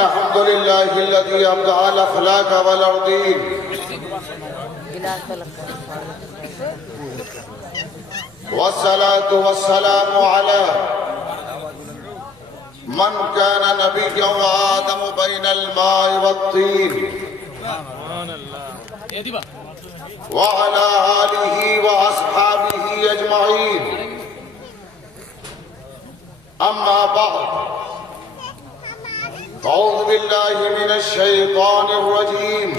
الحمد لله الذي أبدع الأخلاق والأرضين والصلاة والسلام على من كان نبيا وآدم بين الماء والطين وعلى آله وأصحابه أجمعين. أما بعد، أعوذ بالله من الشيطان الرجيم.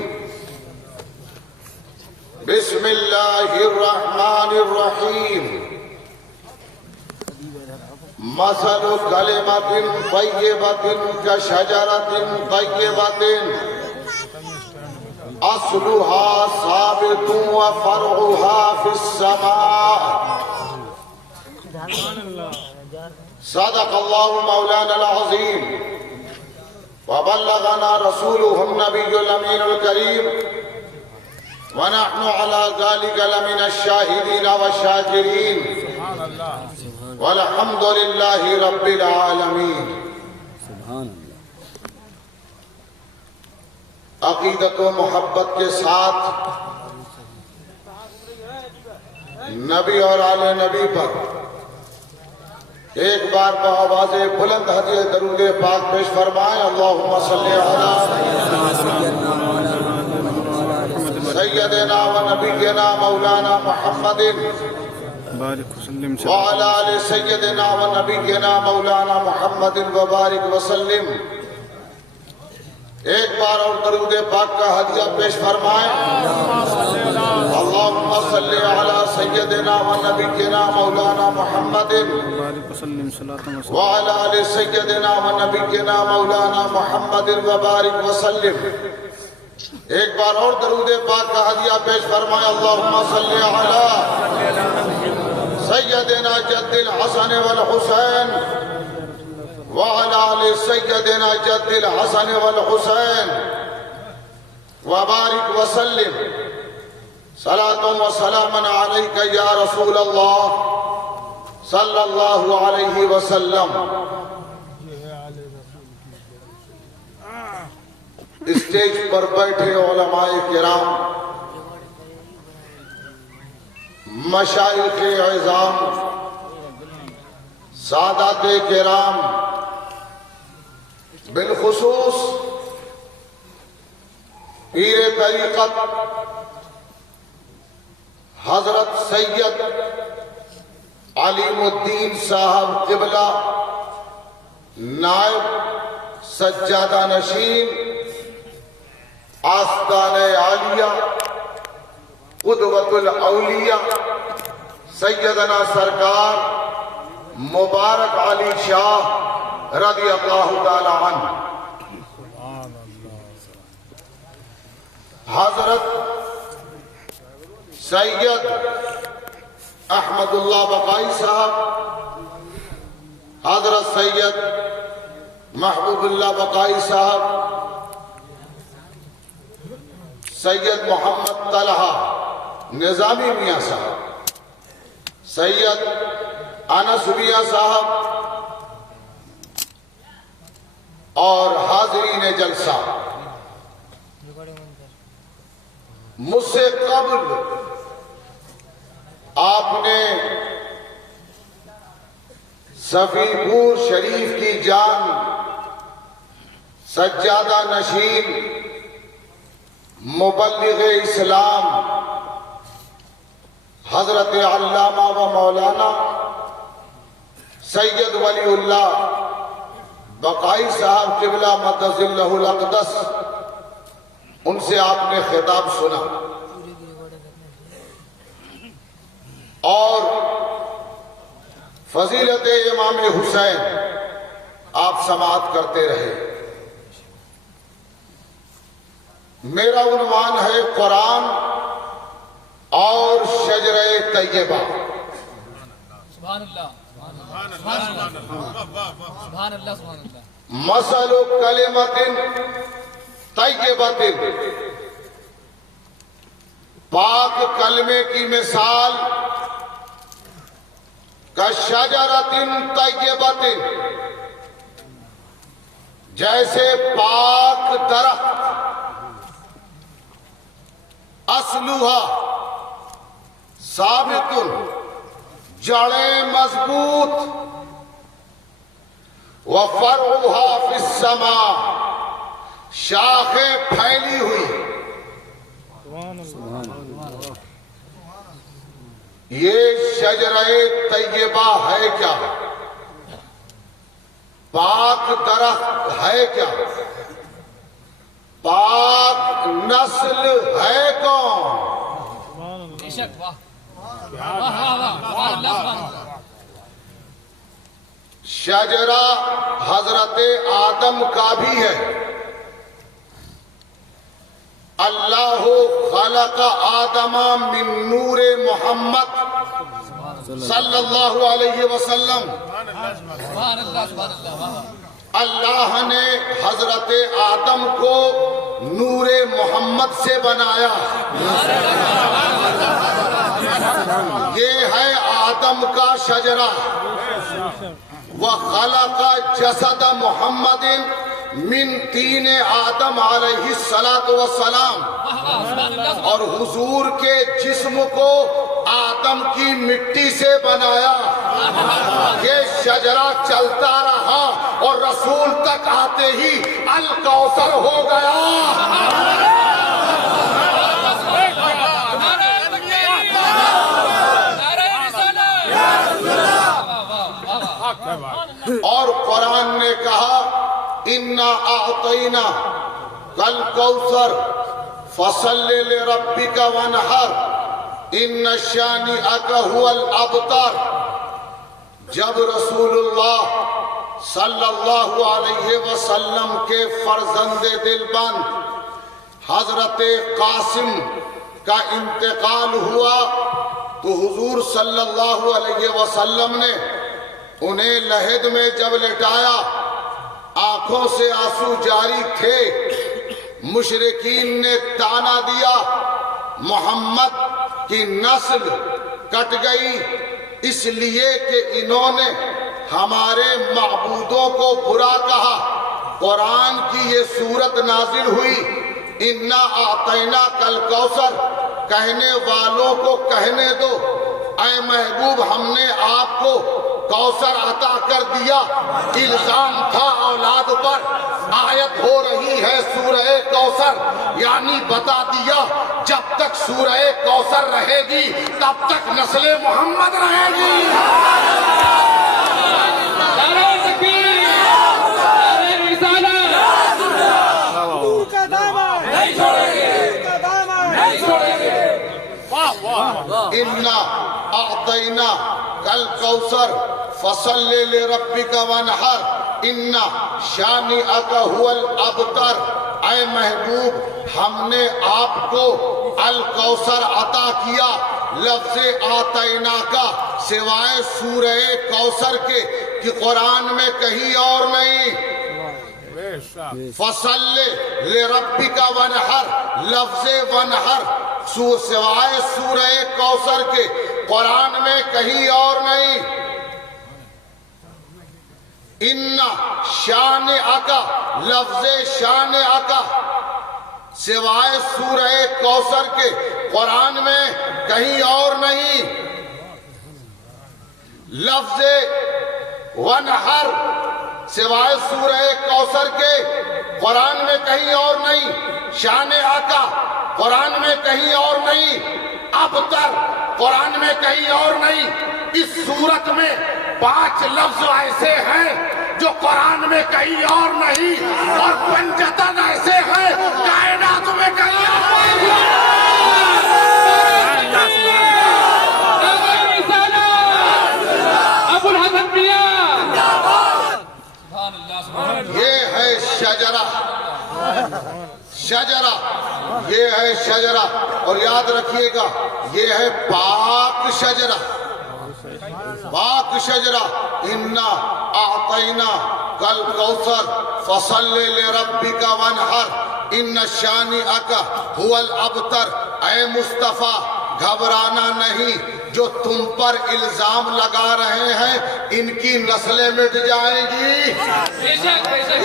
بسم الله الرحمن الرحيم. مثل كلمة طيبة كشجرة طيبة أصلها ثابت وفرعها في السماء. صدق الله مولانا العظيم وبلغنا رسوله النبي الأمين الكريم ونحن على ذلك لمن الشاهدين والشاكرين والحمد لله رب العالمين. عقیدت و محبت کے ساتھ نبی اور آل نبی پر ایک بار بآواز بلند ہدیہ درود پاک پیش فرمائیں. اللہم صلی علی سیدنا و نبینا مولانا محمد وعلی آل سیدنا و نبینا مولانا محمد وبارک وسلم. ایک بار اور درود پاک کا ہدیہ پیش فرمائیں. اللہم صلی علی سیدنا و نبینا مولانا محمد وعلی آل سیدنا و نبینا مولانا محمد وبارک وسلم. ایک بار اور درود پاک کا ہدیہ پیش فرمائیں. اللہم صلی علی سیدنا جد الحسن والحسین وعلى آل سيدنا جد الحسن والحسين وبارك وسلم. صلاة وسلاما عليك يا رسول الله صلى الله عليه وسلم. اسٹیج پر بیٹھے علماء کرام، مشائخ عظام، سادات کرام، بالخصوص پیر طریقت حضرت سید علیم الدین صاحب قبلہ، نائب سجادہ نشین، آستان عالیہ، قدوۃ الاولیاء، سیدنا سرکار مبارک علی شاہ رضی اللہ تعالی عنہ، حضرت سید احمد اللہ بقائی صاحب، حضرت سید محبوب اللہ بقائی صاحب، سید محمد طلحہ نظامی میاں صاحب، سید انس میاں صاحب اور حاضرین جلسہ. مجھ سے قبل آپ نے صفی پور شریف کی جان سجادہ نشین مبلغ اسلام حضرت علامہ و مولانا سید ولی اللہ بقائی صاحب قبلہ مدظ اللہ الاقدس، ان سے آپ نے خطاب سنا اور فضیلت امام حسین آپ سماعت کرتے رہے. میرا عنوان ہے قرآن اور شجرہ طیبہ. سبحان اللہ سبحان اللہ سبحان اللہ. مثل کلمۃ طیبۃ، پاک کلمے کی مثال کشجرۃ طیبۃ، جیسے پاک درخت اصلها ثابت، جڑیں مضبوط، وفرعها فی السماء، شاخیں پھیلی ہوئی. یہ شجرہ طیبہ ہے کیا؟ پاک درخت ہے کیا؟ پاک نسل ہے کون؟ بے شک. واہ واہ واہ واہ سبحان اللہ سبحان اللہ. شجرہ حضرت آدم کا بھی ہے. اللہ خلق آدم من نور محمد صلی اللہ علیہ وسلم. سبحان اللہ سبحان اللہ. واہ واہ. اللہ نے حضرت آدم کو نور محمد سے بنایا. یہ ہے آدم کا شجرہ. وَخَلَقَ جَسَدَ مُحَمَّدٍ من تین آدم علیہ السلام. اور حضور کے جسم کو آدم کی مٹی سے بنایا. یہ شجرہ چلتا رہا اور رسول تک آتے ہی الکوثر ہو گیا. اور قرآن نے کہا اِنَّا أَعْطَيْنَا كَالْكَوْثَرَ فَصَلِّ لِرَبِّكَ وَانْحَرْ إِنَّ شَانِئَكَ هُوَ الْأَبْتَرُ. جب رسول اللہ صلی اللہ علیہ وسلم کے فرزند دلبند حضرت قاسم کا انتقال ہوا تو حضور صلی اللہ علیہ وسلم نے انہیں لحد میں جب لٹایا، آنکھوں سے آنسو جاری تھے. مشرکین نے تانا دیا محمد کی نسل کٹ گئی اس لیے کہ انہوں نے ہمارے معبودوں کو برا کہا. قرآن کی یہ صورت نازل ہوئی اِنَّا أَعْطَيْنَاكَ الْكَوْثَرَ. کہنے والوں کو کہنے دو اے محبوب ہم نے آپ کو کوثر عطا کر دیا. الزام تھا اولاد پر، آیت ہو رہی ہے سورہ کوثر، یعنی بتا دیا جب تک سورہ کوثر رہے گی تب تک نسل محمد رہے گی. نعرہ تکبیر، نعرہ رسالت. کا دامن نہیں چھوڑیں گے، کا دامن نہیں چھوڑیں گے. اِنَّا أَعْطَيْنَاكَ الْكَوْثَرَ فَصَلِّ لِرَبِّكَ وَانْحَرْ إِنَّ شَانِئَكَ هُوَ الْأَبْتَرُ. اے محبوب ہم نے آپ کو الکوثر عطا کیا. لفظ آتینا کا سوائے سورہ کوثر کے کہ قرآن میں کہیں اور نہیں. فَصَلِّ لِرَبِّكَ وَانْحَرْ، لفظ وَانْحَرْ سوائے سورہ کوثر کے قرآن میں کہیں اور نہیں. اِنَّ شَانِئَكَ، لفظ شَانِئَكَ سوائے سورہ کوثر کے قرآن میں کہیں اور نہیں. لفظ وَانْحَرْ سوائے سورہ کوثر کے قرآن میں کہیں اور نہیں. شان آقا قرآن میں کہیں اور نہیں. ابتر قرآن میں کہیں اور نہیں. اس صورت میں 5 لفظ ایسے ہیں جو قرآن میں کہیں اور نہیں اور پنجتن ایسے ہیں کائنات میں کہیں اور نہیں. ابو الحسن میاں. یہ ہے شجرہ، شجرہ، یہ ہے شجرہ. اور یاد رکھیے گا یہ ہے پاک شجرہ، پاک شجرہ. اِنَّا أَعْطَيْنَاكَ الْكَوْثَرَ فَصَلِّ لِرَبِّكَ وَانْحَرْ إِنَّ شَانِئَكَ هُوَ الْأَبْتَرُ. اے مصطفیٰ گھبرانا نہیں، جو تم پر الزام لگا رہے ہیں ان کی نسلیں مٹ جائیں گی،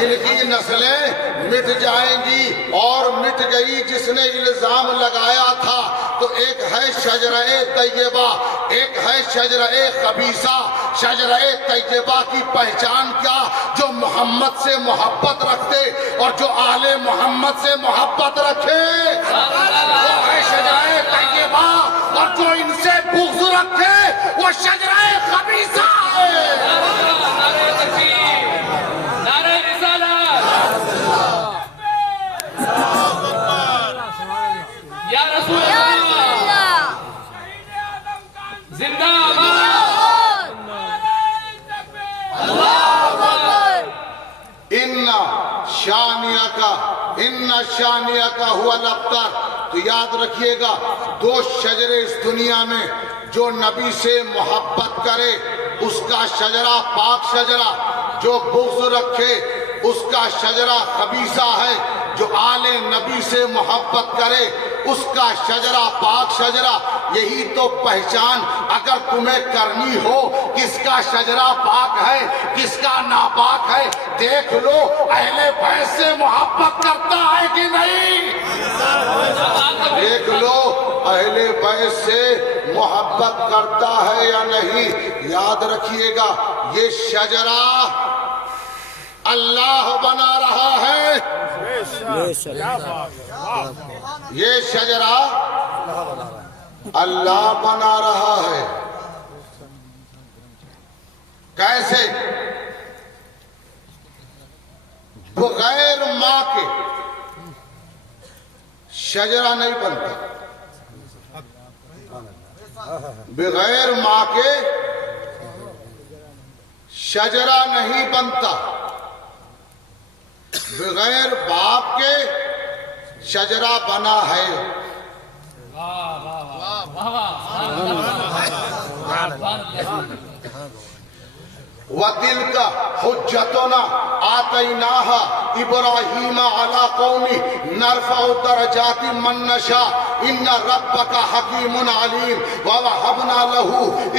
ان کی نسلیں مٹ جائیں گی۔ اور مٹ گئی جس نے الزام لگایا تھا، تو ایک ہے شجرہ طیبہ، ایک ہے شجرہ خبیثہ۔ شجرہ طیبہ کی پہچان کیا؟ جو محمد سے محبت رکھتے اور جو آل محمد سے محبت رکھے، وہ ہے شجرہ طیبہ، اور جو ان سے بغض رکھے وہ شجرہ خبیثہ ہے۔ یا رسول اللہ زندہ آباد، اللہ اکبر۔ ان شانیہ کا ہوا الابتر۔ تو یاد رکھیے گا، دو شجرے اس دنیا میں، جو نبی سے محبت کرے اس کا شجرہ پاک شجرہ، جو بغض رکھے اس کا شجرہ خبیثہ ہے۔ جو آل نبی سے محبت کرے اس کا شجرہ پاک شجرہ۔ یہی تو پہچان اگر تمہیں کرنی ہو کس کا شجرہ پاک ہے کس کا ناپاک ہے، دیکھ لو اہل بیت سے محبت کرتا ہے کہ نہیں، دیکھ لو اہل بیت سے محبت کرتا ہے یا نہیں۔ یاد رکھیے گا، یہ شجرہ اللہ بنا رہا ہے، یہ شجرہ اللہ بنا رہا ہے۔ کیسے؟ بغیر ماں کے شجرہ نہیں بنتا، بغیر ماں کے شجرہ نہیں بنتا، بغیر باپ کے شجرہ بنا ہے۔ وَتِلْكَ حُجَّتُنَا آتَيْنَاهَا إِبْرَاهِيمَ عَلَىٰ قَوْمِهِ نَرْفَعُ دَرَجَاتٍ مَّن نَّشَاءُ إِنَّ رَبَّكَ حَكِيمٌ عَلِيمٌ وَوَهَبْنَا لَهُ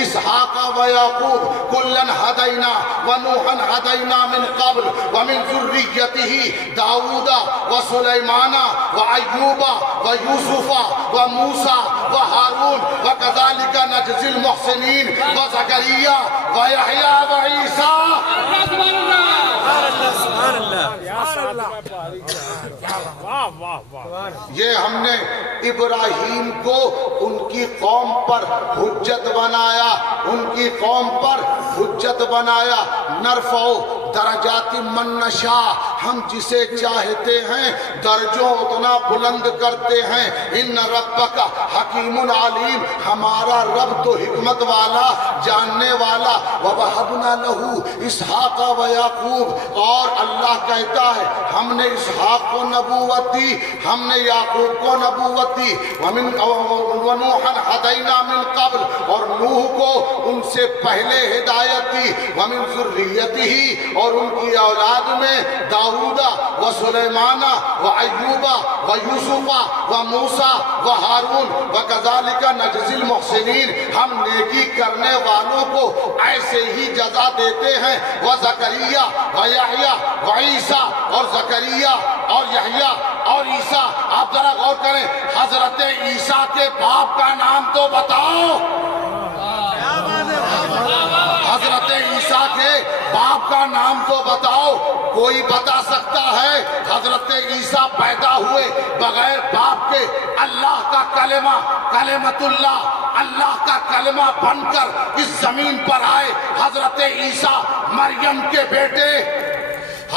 إِسْحَاقَ وَيَعْقُوبَ كُلًّا هَدَيْنَا وَنُوحًا هَدَيْنَا مِن قَبْلُ وَمِن ذُرِّيَّتِهِ دَاوُودَ وَسُلَيْمَانَ وَأَيُّوبَ وَيُوسُفَ وَمُوسَىٰ وَهَارُونَ وَكَذَٰلِكَ نَجْزِي الْمُحْسِنِينَ وَزَكَرِيَّا وَيَحْيَىٰ وَعِيسَىٰ۔ یہ ہم نے ابراہیم کو ان کی قوم پر حجت بنایا، ان کی قوم پر حجت بنایا۔ نرفع درجات من نشاء، ہم جسے چاہتے ہیں درجوں اتنا بلند کرتے ہیں۔ ان ربک حکیم علیم، ہمارا رب تو حکمت والا جاننے والا۔ وَوَهَبْنَا لَهُ اسحاق وَيَعْقُوبَ، اور اللہ کہتا ہے ہم نے اسحاق کو نبوت دی، ہم نے یعقوب کو نبوت دی۔ وَنُوحًا هَدَيْنَا مِن قَبْلُ، اور نوح کو ان سے پہلے ہدایت دی۔ وَمِن ذُرِّيَّتِهِ، اور ان کی اولاد میں داؤد و سلیمان و ایوب و یوسف و موسیٰ و ہارون وَكَذَٰلِكَ نَجْزِي الْمُحْسِنِينَ، ہم نیکی کرنے والوں کو ایسے ہی جزا دیتے ہیں۔ وَزَكَرِيَّا وَيَحْيَىٰ وَعِيسَىٰ، اور زکریا اور یحییٰ اور عیسیٰ۔ آپ ذرا غور کریں، حضرت عیسیٰ کے باپ کا نام تو بتاؤ، حضرت عیسیٰ کے باپ کا نام تو بتاؤ، کوئی بتا سکتا ہے؟ حضرت عیسیٰ پیدا ہوئے بغیر باپ کے، اللہ کا کلمہ، کلمت اللہ، اللہ کا کلمہ بن کر اس زمین پر آئے۔ حضرت عیسیٰ مریم کے بیٹے،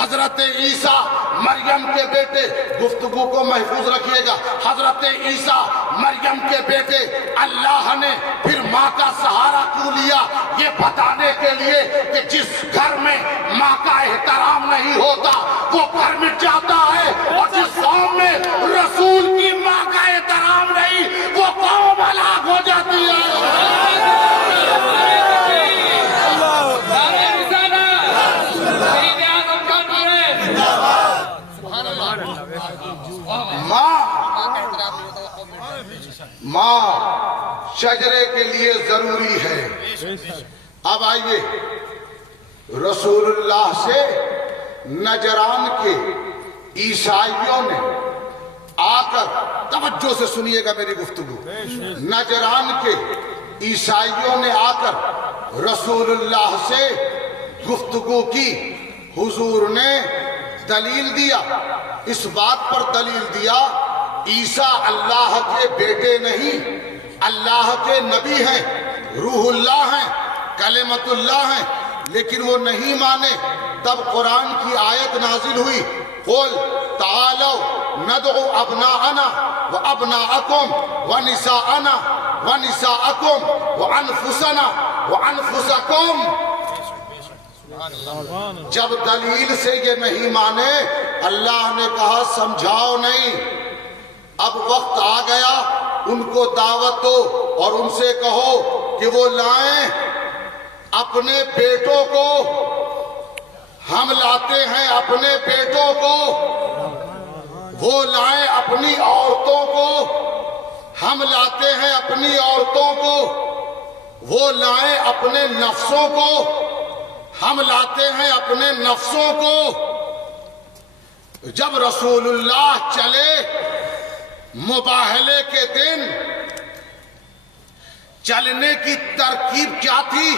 حضرت عیسیٰ مریم کے بیٹے، گفتگو کو محفوظ رکھیے گا، حضرت عیسیٰ مریم کے بیٹے۔ اللہ نے پھر ماں کا سہارا کیوں لیا؟ یہ بتانے کے لیے کہ جس گھر میں ماں کا احترام نہیں ہوتا وہ گھر مٹ جاتا ہے، اور جس قوم میں رسول کی ماں کا احترام نہیں وہ قوم ہلاک ہو جاتی ہے۔ ماں شجرے کے لیے ضروری ہے۔ اب آئیے، رسول اللہ سے نجران کے عیسائیوں نے آ کر، توجہ سے سنیے گا میری گفتگو، نجران کے عیسائیوں نے آ کر رسول اللہ سے گفتگو کی۔ حضور نے دلیل دیا، اس بات پر دلیل دیا عیسیٰ اللہ کے بیٹے نہیں، اللہ کے نبی ہیں، روح اللہ ہیں، کلمت اللہ ہیں، لیکن وہ نہیں مانے۔ تب قرآن کی آیت نازل ہوئی، قل تعالوا ندعو ابناءنا وابناءکم ونساءنا ونساءکم وانفسنا وانفسکم۔ جب دلیل سے یہ نہیں مانے، اللہ نے کہا سمجھاؤ نہیں، اب وقت آ گیا، ان کو دعوت دو اور ان سے کہو کہ وہ لائیں اپنے بیٹوں کو، ہم لاتے ہیں اپنے بیٹوں کو، وہ لائیں اپنی عورتوں کو، ہم لاتے ہیں اپنی عورتوں کو، وہ لائیں اپنے نفسوں کو، ہم لاتے ہیں اپنے نفسوں کو۔ جب رسول اللہ چلے، مباہلے کے دن چلنے کی ترکیب کیا تھی،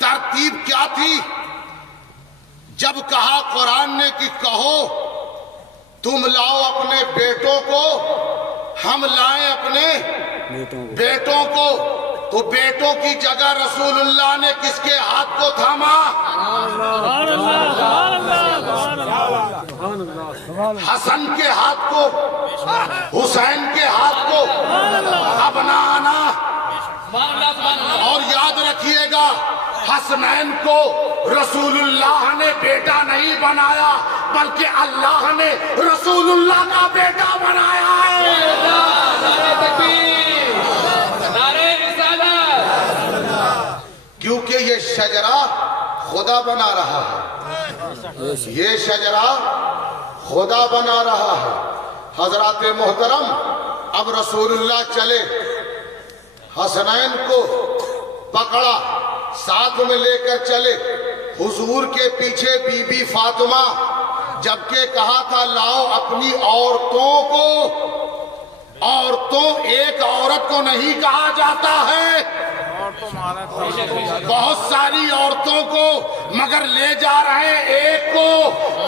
ترتیب کیا تھی؟ جب کہا قرآن نے کہ کہو تم لاؤ اپنے بیٹوں کو، ہم لائیں اپنے بیٹوں کو، تو بیٹوں کی جگہ رسول اللہ نے کس کے ہاتھ کو تھاما؟ حسن کے ہاتھ کو، حسین کے ہاتھ کو، ابنانا۔ اور یاد رکھیے گا، حسنین کو رسول اللہ نے بیٹا نہیں بنایا، بلکہ اللہ نے رسول اللہ کا بیٹا بنایا ہے۔ نعرہ تکبیر، نعرہ رسالت۔ کیونکہ یہ شجرہ خدا بنا رہا ہے، یہ شجرہ خدا بنا رہا ہے۔ حضرات محترم، اب رسول اللہ چلے، حسنین کو پکڑا، ساتھ میں لے کر چلے، حضور کے پیچھے بی بی فاطمہ، جبکہ کہا تھا لاؤ اپنی عورتوں کو۔ عورتوں، ایک عورت کو نہیں کہا جاتا ہے، بہت ساری عورتوں کو، مگر لے جا رہے ایک کو۔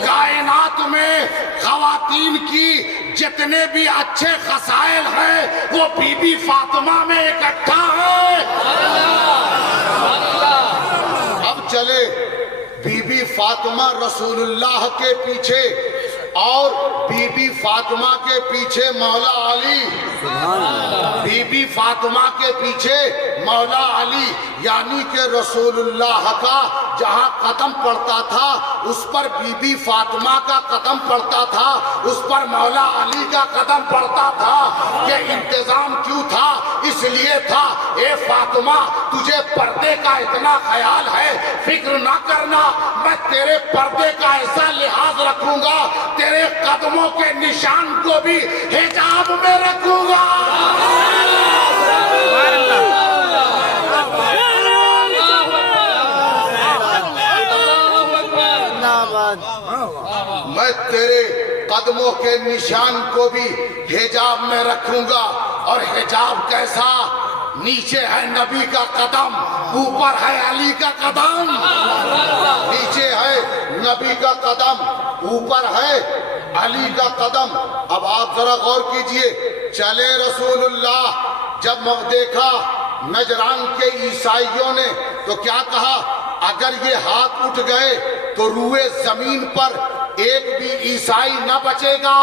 کائنات میں خواتین کی جتنے بھی اچھے خصائل ہیں وہ بی بی فاطمہ میں اکٹھا ہے۔ اب چلے بی بی فاطمہ رسول اللہ کے پیچھے، اور بی بی فاطمہ کے پیچھے مولا علی، بی بی فاطمہ کے پیچھے مولا علی، یعنی کہ رسول اللہ کا جہاں قدم پڑتا تھا اس پر بی بی فاطمہ کا قدم پڑتا تھا، اس پر مولا علی کا قدم پڑتا تھا۔ یہ انتظام کیوں تھا؟ اس لیے تھا، اے فاطمہ تجھے پردے کا اتنا خیال ہے، فکر نہ کرنا، میں تیرے پردے کا ایسا لحاظ رکھوں گا، تیرے قدموں کے نشان کو بھی حجاب میں رکھوں گا۔ میں تیرے قدموں کے نشان کو بھی حجاب میں رکھوں گا۔ اور حجاب کیسا؟ نیچے ہے نبی کا قدم، اوپر ہے علی کا قدم۔ نیچے ہے نبی کا قدم، اوپر ہے علی کا قدم۔ اب آپ ذرا غور کیجئے، چلے رسول اللہ، جب دیکھا نجران کے عیسائیوں نے تو کیا کہا؟ اگر یہ ہاتھ اٹھ گئے تو روئے زمین پر ایک بھی عیسائی نہ بچے گا،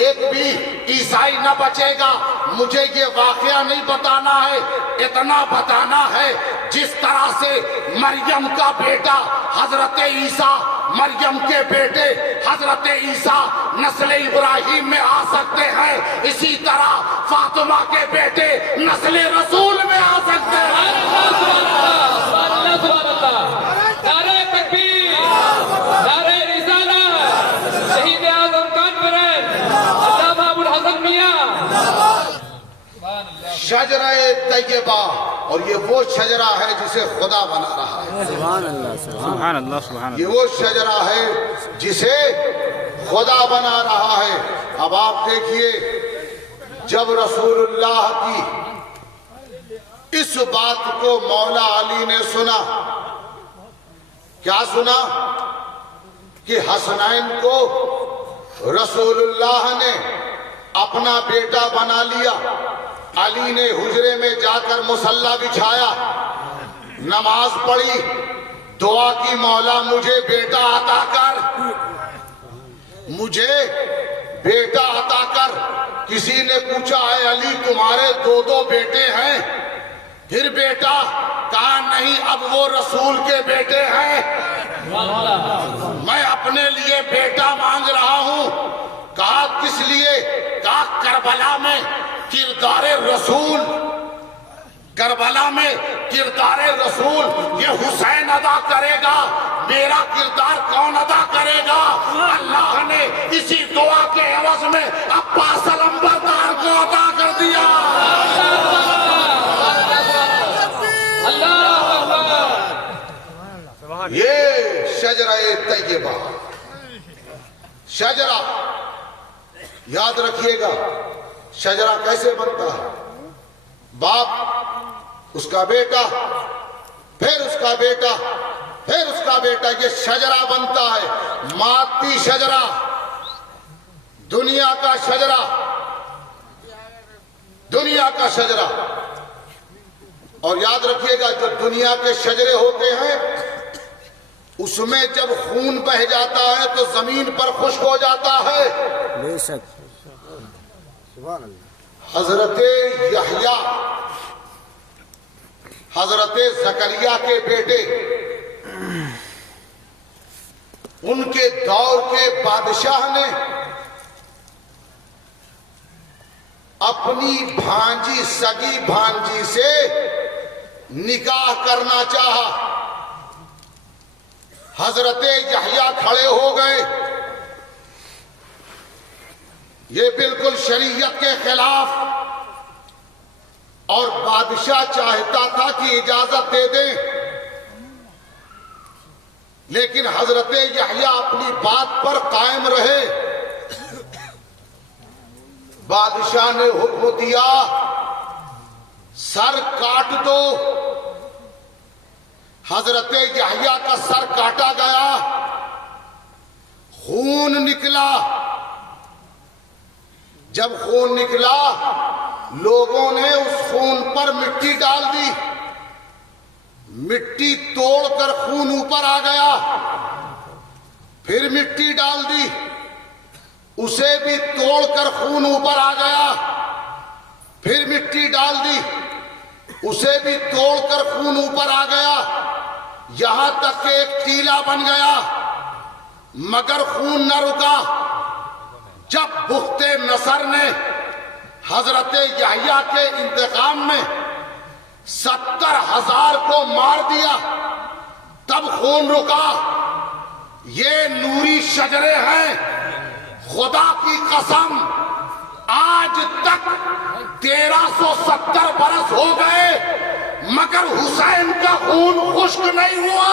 ایک بھی عیسائی نہ بچے گا۔ مجھے یہ واقعہ نہیں بتانا ہے، اتنا بتانا ہے جس طرح سے مریم کا بیٹا حضرت عیسیٰ، مریم کے بیٹے حضرت عیسیٰ نسل ابراہیم میں آ سکتے ہیں، اسی طرح فاطمہ کے بیٹے نسل رسول میں آ سکتے ہیں۔ نعرہ تکبیر، نعرہ رسالت، شہید اعظم کانفرنس علامہ ابو الحسن میاں۔ شجرہ طیبہ، اور یہ وہ شجرہ ہے جسے خدا بنا رہا ہے۔ سبحان اللہ سبحان اللہ۔ یہ وہ شجرہ ہے جسے خدا بنا رہا ہے۔ اب آپ دیکھیے، جب رسول اللہ کی اس بات کو مولا علی نے سنا، کیا سنا؟ کہ حسنین کو رسول اللہ نے اپنا بیٹا بنا لیا۔ علی نے حجرے میں جا کر مصلی بچھایا، نماز پڑھی، دعا کی، مولا مجھے بیٹا عطا کر، مجھے بیٹا عطا کر۔ کسی نے پوچھا، اے علی تمہارے دو بیٹے ہیں، پھر بیٹا؟ کہا نہیں، اب وہ رسول کے بیٹے ہیں، میں اپنے لیے بیٹا مانگ رہا ہوں۔ کہا کس لیے؟ کہا کربلا میں کردار رسول، کربلا میں کردار رسول یہ حسین ادا کرے گا، میرا کردار کون ادا کرے گا؟ اللہ نے اسی دعا کے عوض میں عباس علمبردار کو عطا کر دیا۔ یہ شجرہ طیبہ، شجرہ یاد رکھیے گا، شجرہ کیسے بنتا ہے؟ باپ، اس کا بیٹا، پھر اس کا بیٹا، پھر اس کا بیٹا، یہ شجرہ بنتا ہے۔ مادی شجرہ، دنیا کا شجرہ، دنیا کا شجرہ۔ اور یاد رکھیے گا، جو دنیا کے شجرے ہوتے ہیں اس میں جب خون بہ جاتا ہے تو زمین پر خشک ہو جاتا ہے۔ بے شک سبحان اللہ۔ حضرت یحییٰ، حضرت زکریا کے بیٹے، ان کے دور کے بادشاہ نے اپنی بھانجی، سگی بھانجی سے نکاح کرنا چاہا۔ حضرت یحییٰ کھڑے ہو گئے، یہ بالکل شریعت کے خلاف، اور بادشاہ چاہتا تھا کہ اجازت دے دیں، لیکن حضرت یحییٰ اپنی بات پر قائم رہے۔ بادشاہ نے حکم دیا، سر کاٹ دو۔ حضرت یحییٰ کا سر کاٹا گیا، خون نکلا۔ جب خون نکلا، لوگوں نے اس خون پر مٹی ڈال دی، مٹی توڑ کر خون اوپر آ گیا، پھر مٹی ڈال دی، اسے بھی توڑ کر خون اوپر آ گیا، پھر مٹی ڈال دی، اسے بھی توڑ کر خون اوپر آ گیا، یہاں تک کہ ایک ٹیلا بن گیا، مگر خون نہ رکا۔ جب بخت نصر نے حضرت یحییٰ کے انتقام میں 70,000 کو مار دیا، تب خون رکا۔ یہ نوری شجرے ہیں، خدا کی قسم آج تک 1370 برس ہو گئے مگر حسین کا خون خشک نہیں ہوا۔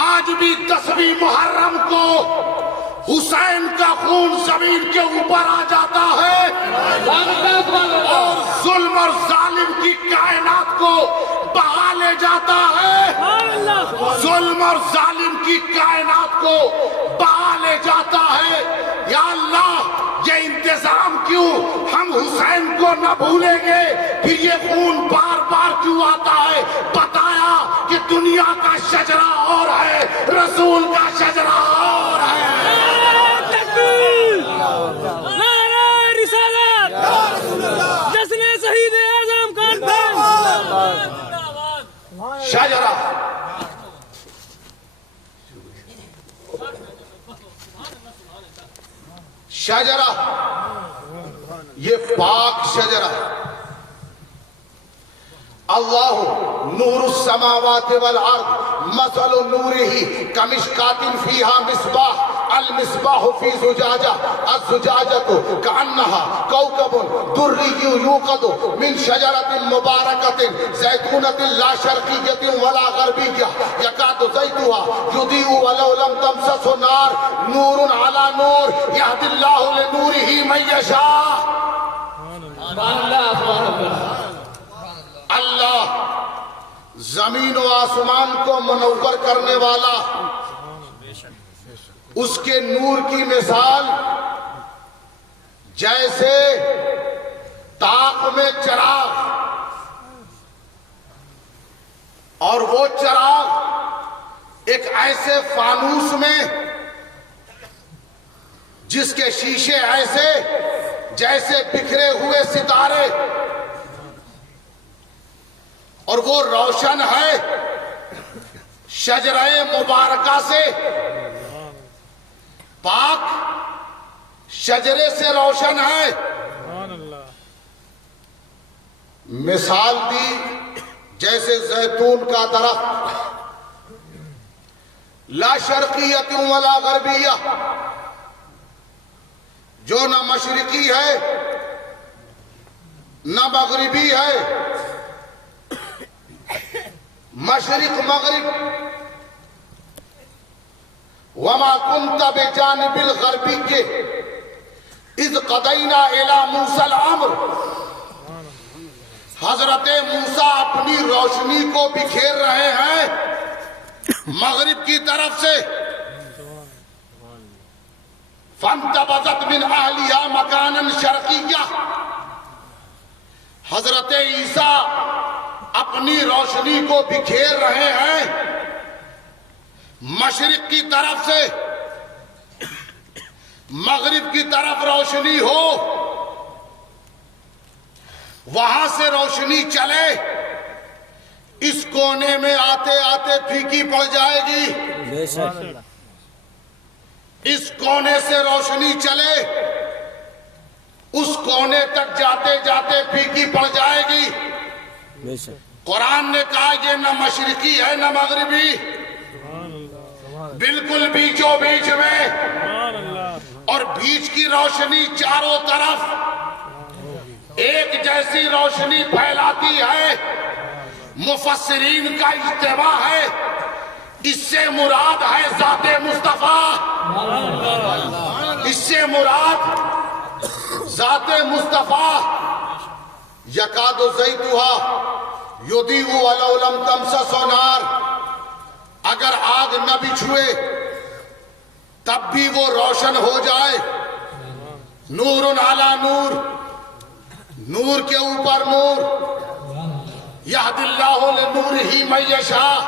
آج بھی 10ویں محرم کو حسین کا خون زمین کے اوپر آ جاتا ہے، اور ظلم اور ظالم کی کائنات کو بہا لے جاتا ہے، ظلم اور ظالم کی کائنات کو بہا لے جاتا ہے۔ یا اللہ، یہ انتظام کیوں؟ ہم حسین کو نہ بھولیں گے، پھر یہ خون بار بار کیوں آتا ہے؟ بتایا کہ دنیا کا شجرہ اور ہے، رسول کا شجرہ اور ہے۔ شجرہ، شجرہ، یہ پاک شجرہ۔ اللہ نور السماوات والارض مثل نورہ کمشکاۃ فیہا مصباح المصباح فی زجاجہ الزجاجۃ کأنها کوکب دری یوقد من شجرۃ مبارکۃ زیتونۃ لا شرقیۃ ولا غربیۃ یکاد زیتها یضیء ولو لم تمسسه نار نور علی نور یهدی اللہ لنورہ من یشاء. اللہ زمین و آسمان کو منور کرنے والا، اس کے نور کی مثال جیسے طاق میں چراغ، اور وہ چراغ ایک ایسے فانوس میں جس کے شیشے ایسے جیسے بکھرے ہوئے ستارے، اور وہ روشن ہے شجرہ مبارکہ سے، پاک شجرے سے روشن ہے. مثال دی جیسے زیتون کا درخت، لا شرقیۃ ولا غربیہ، جو نہ مشرقی ہے نہ مغربی ہے. مشرق مغرب، وما كنت بجانب الغربی اذ قضینا الی موسیٰ الامر. حضرت موسیٰ اپنی روشنی کو بکھیر رہے ہیں مغرب کی طرف سے. فانتبذت من اہلہا مکانا شرقیہ. حضرت عیسیٰ اپنی روشنی کو بکھیر رہے ہیں مشرق کی طرف سے. مغرب کی طرف روشنی ہو، وہاں سے روشنی چلے، اس کونے میں آتے آتے پھیکی پڑ جائے گی. بے شک اس کونے سے روشنی چلے، اس کونے تک جاتے جاتے پھیکی پڑ جائے گی. بے شک قرآن نے کہا یہ نہ مشرقی ہے نہ مغربی، بالکل بیچوں بیچ میں، اور بیچ کی روشنی چاروں طرف ایک جیسی روشنی پھیلاتی ہے. مفسرین کا اجتماع ہے، اس سے مراد ہے ذات مصطفیٰ. اس سے مراد ذات مصطفیٰ. یکاد زیتها یضیء ولو لم تمسسه نار. اگر آگ نہ بھی چھوئے تب بھی وہ روشن ہو جائے. نور علی نور، نور کے اوپر نور. یہدی اللہ لنورہ من یشاء.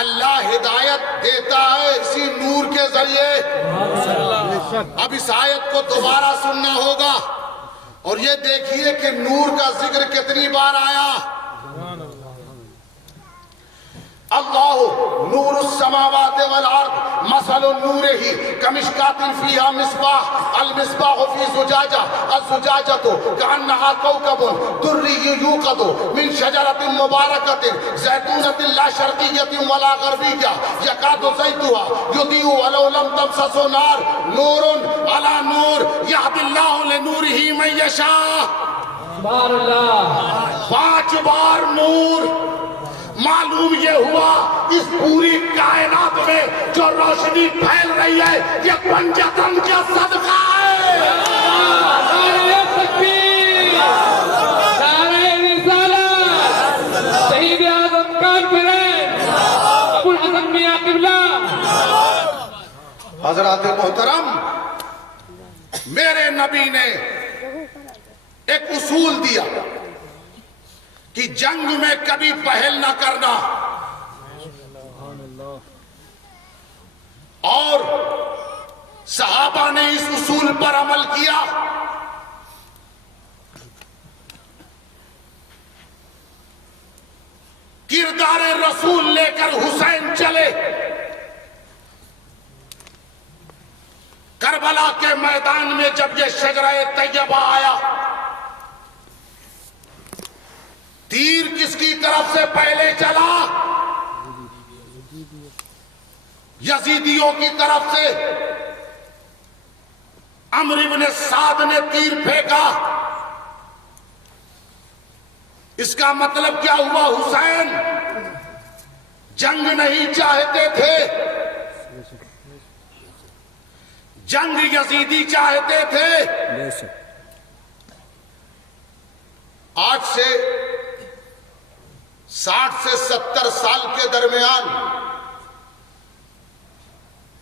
اللہ ہدایت دیتا ہے اسی نور کے ذریعے. اب اس آیت کو دوبارہ سننا ہوگا، اور یہ دیکھیے کہ نور کا ذکر کتنی بار آیا. اللہ نور السماوات والارض مثل نورہ کمشکاۃ فیہا مصباح المصباح فی زجاجہ الزجاجۃ کأنہا کوکب دری یوقد من شجرۃ مبارکۃ زیتونۃ لا شرقیۃ ولا غربیہ یکاد زیتها یضیء ولو لم تمسسه نار نور علی نور یہدی اللہ لنورہ من یشاء. 5 بار نور. معلوم یہ ہوا اس پوری کائنات میں جو روشنی پھیل رہی ہے یہ پنجتن کا صدقہ ہے. نعرہ تکبیر، نعرہ رسالت، شہید اعظم کانفرنس، ابو الحسن میاں قبلہ. حضرات محترم، میرے نبی نے ایک اصول دیا کہ جنگ میں کبھی پہل نہ کرنا، اور صحابہ نے اس اصول پر عمل کیا. کردار رسول لے کر حسین چلے. کربلا کے میدان میں جب یہ شجرہ طیبہ آیا، تیر کس کی طرف سے پہلے چلا؟ یزیدیوں کی طرف سے عمرو بن سعد نے تیر پھینکا. اس کا مطلب کیا ہوا؟ حسین جنگ نہیں چاہتے تھے، جنگ یزیدی چاہتے تھے. بے شک. آج سے 60 سے 70 سال کے درمیان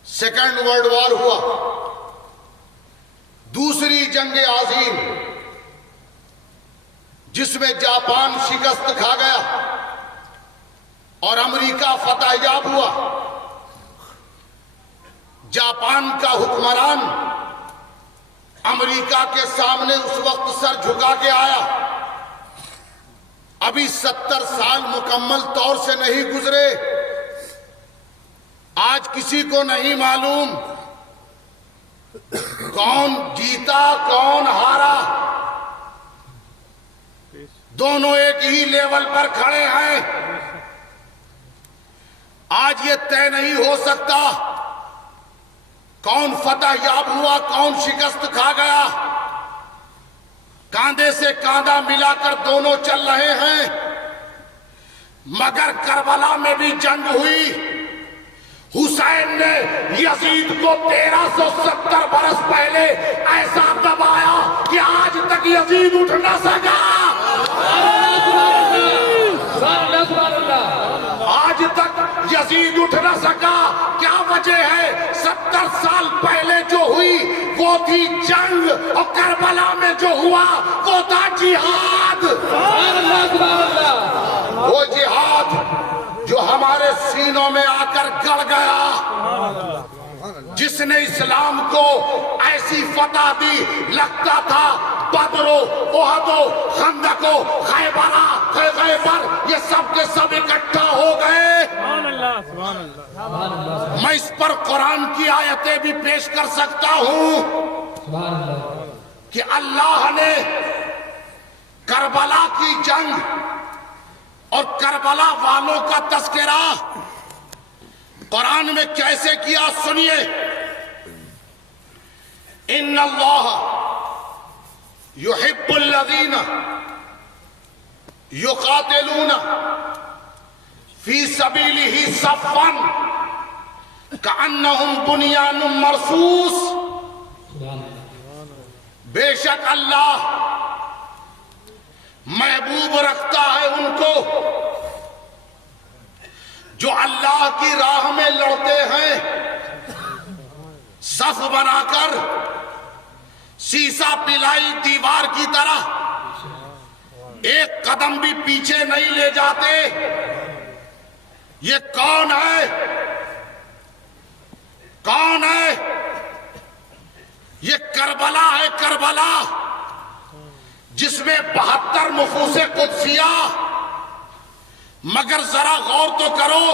سیکنڈ ورلڈ وار ہوا، دوسری جنگ عظیم جس میں جاپان شکست کھا گیا اور امریکہ فتح یاب ہوا. جاپان کا حکمران امریکہ کے سامنے اس وقت سر جھکا کے آیا. ابھی 70 سال مکمل طور سے نہیں گزرے. آج کسی کو نہیں معلوم کون جیتا کون ہارا. دونوں ایک ہی لیول پر کھڑے ہیں. آج یہ طے نہیں ہو سکتا کون فتح یاب ہوا کون شکست کھا گیا. کاندھے سے کاندھا ملا کر دونوں چل رہے ہیں. مگر کربلا میں بھی جنگ ہوئی. حسین نے یزید کو 1370 برس پہلے ایسا دبایا کہ آج تک یزید اٹھ نہ سکا. آج تک یزید اٹھ نہ سکا. کیا وجہ ہے؟ 70 سال پہلے جو ہوئی وہ تھی جنگ، اور کربلا میں جو ہوا وہ تھا جہاد. وہ جہاد جو ہمارے سینوں میں آ کر گڑ گیا، جس نے اسلام کو ایسی فتح دی لگتا تھا بدر و احد و خندق و خیبر یہ سب کے سب اکٹھا ہو گئے. میں اس پر قرآن کی آیتیں بھی پیش کر سکتا ہوں کہ اللہ نے کربلا کی جنگ اور کربلا والوں کا تذکرہ قرآن میں کیسے کیا سنیے. ان اللہ یحب الذین یقاتلون فی سبیلہ صفا کأنہم بنیان مرصوص. بے شک اللہ محبوب رکھتا ہے ان کو جو اللہ کی راہ میں لڑتے ہیں صف بنا کر سیسا پلائی دیوار کی طرح، ایک قدم بھی پیچھے نہیں لے جاتے. یہ کون ہے؟ کون ہے؟ یہ کربلا ہے. کربلا جس میں 72 نفوس قدسیہ. مگر ذرا غور تو کرو،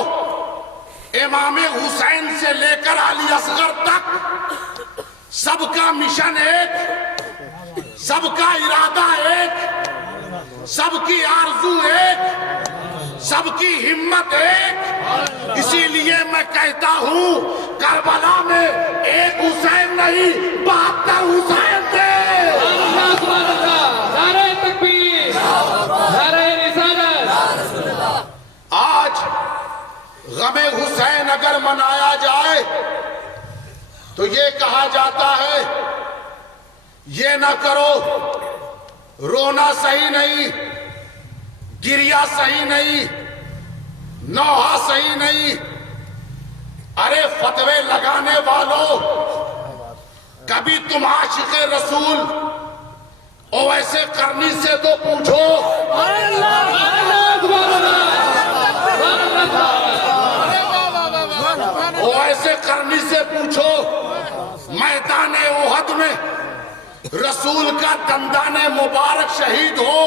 امام حسین سے لے کر علی اصغر تک سب کا مشن ایک، سب کا ارادہ ایک، سب کی آرزو ایک، سب کی ہمت ایک. اسی لیے میں کہتا ہوں کربلا میں ایک حسین نہیں 72 حسین تھے. آج غم حسین اگر منایا جائے تو یہ کہا جاتا ہے یہ نہ کرو، رونا صحیح نہیں، گریا صحیح نہیں، نوحہ صحیح نہیں. ارے فتوے لگانے والوں، کبھی تم عاشق رسول اویسے کرنی سے تو پوچھو. اویسے کرنی سے پوچھو. میدان احد میں رسول کا دندان مبارک شہید ہو،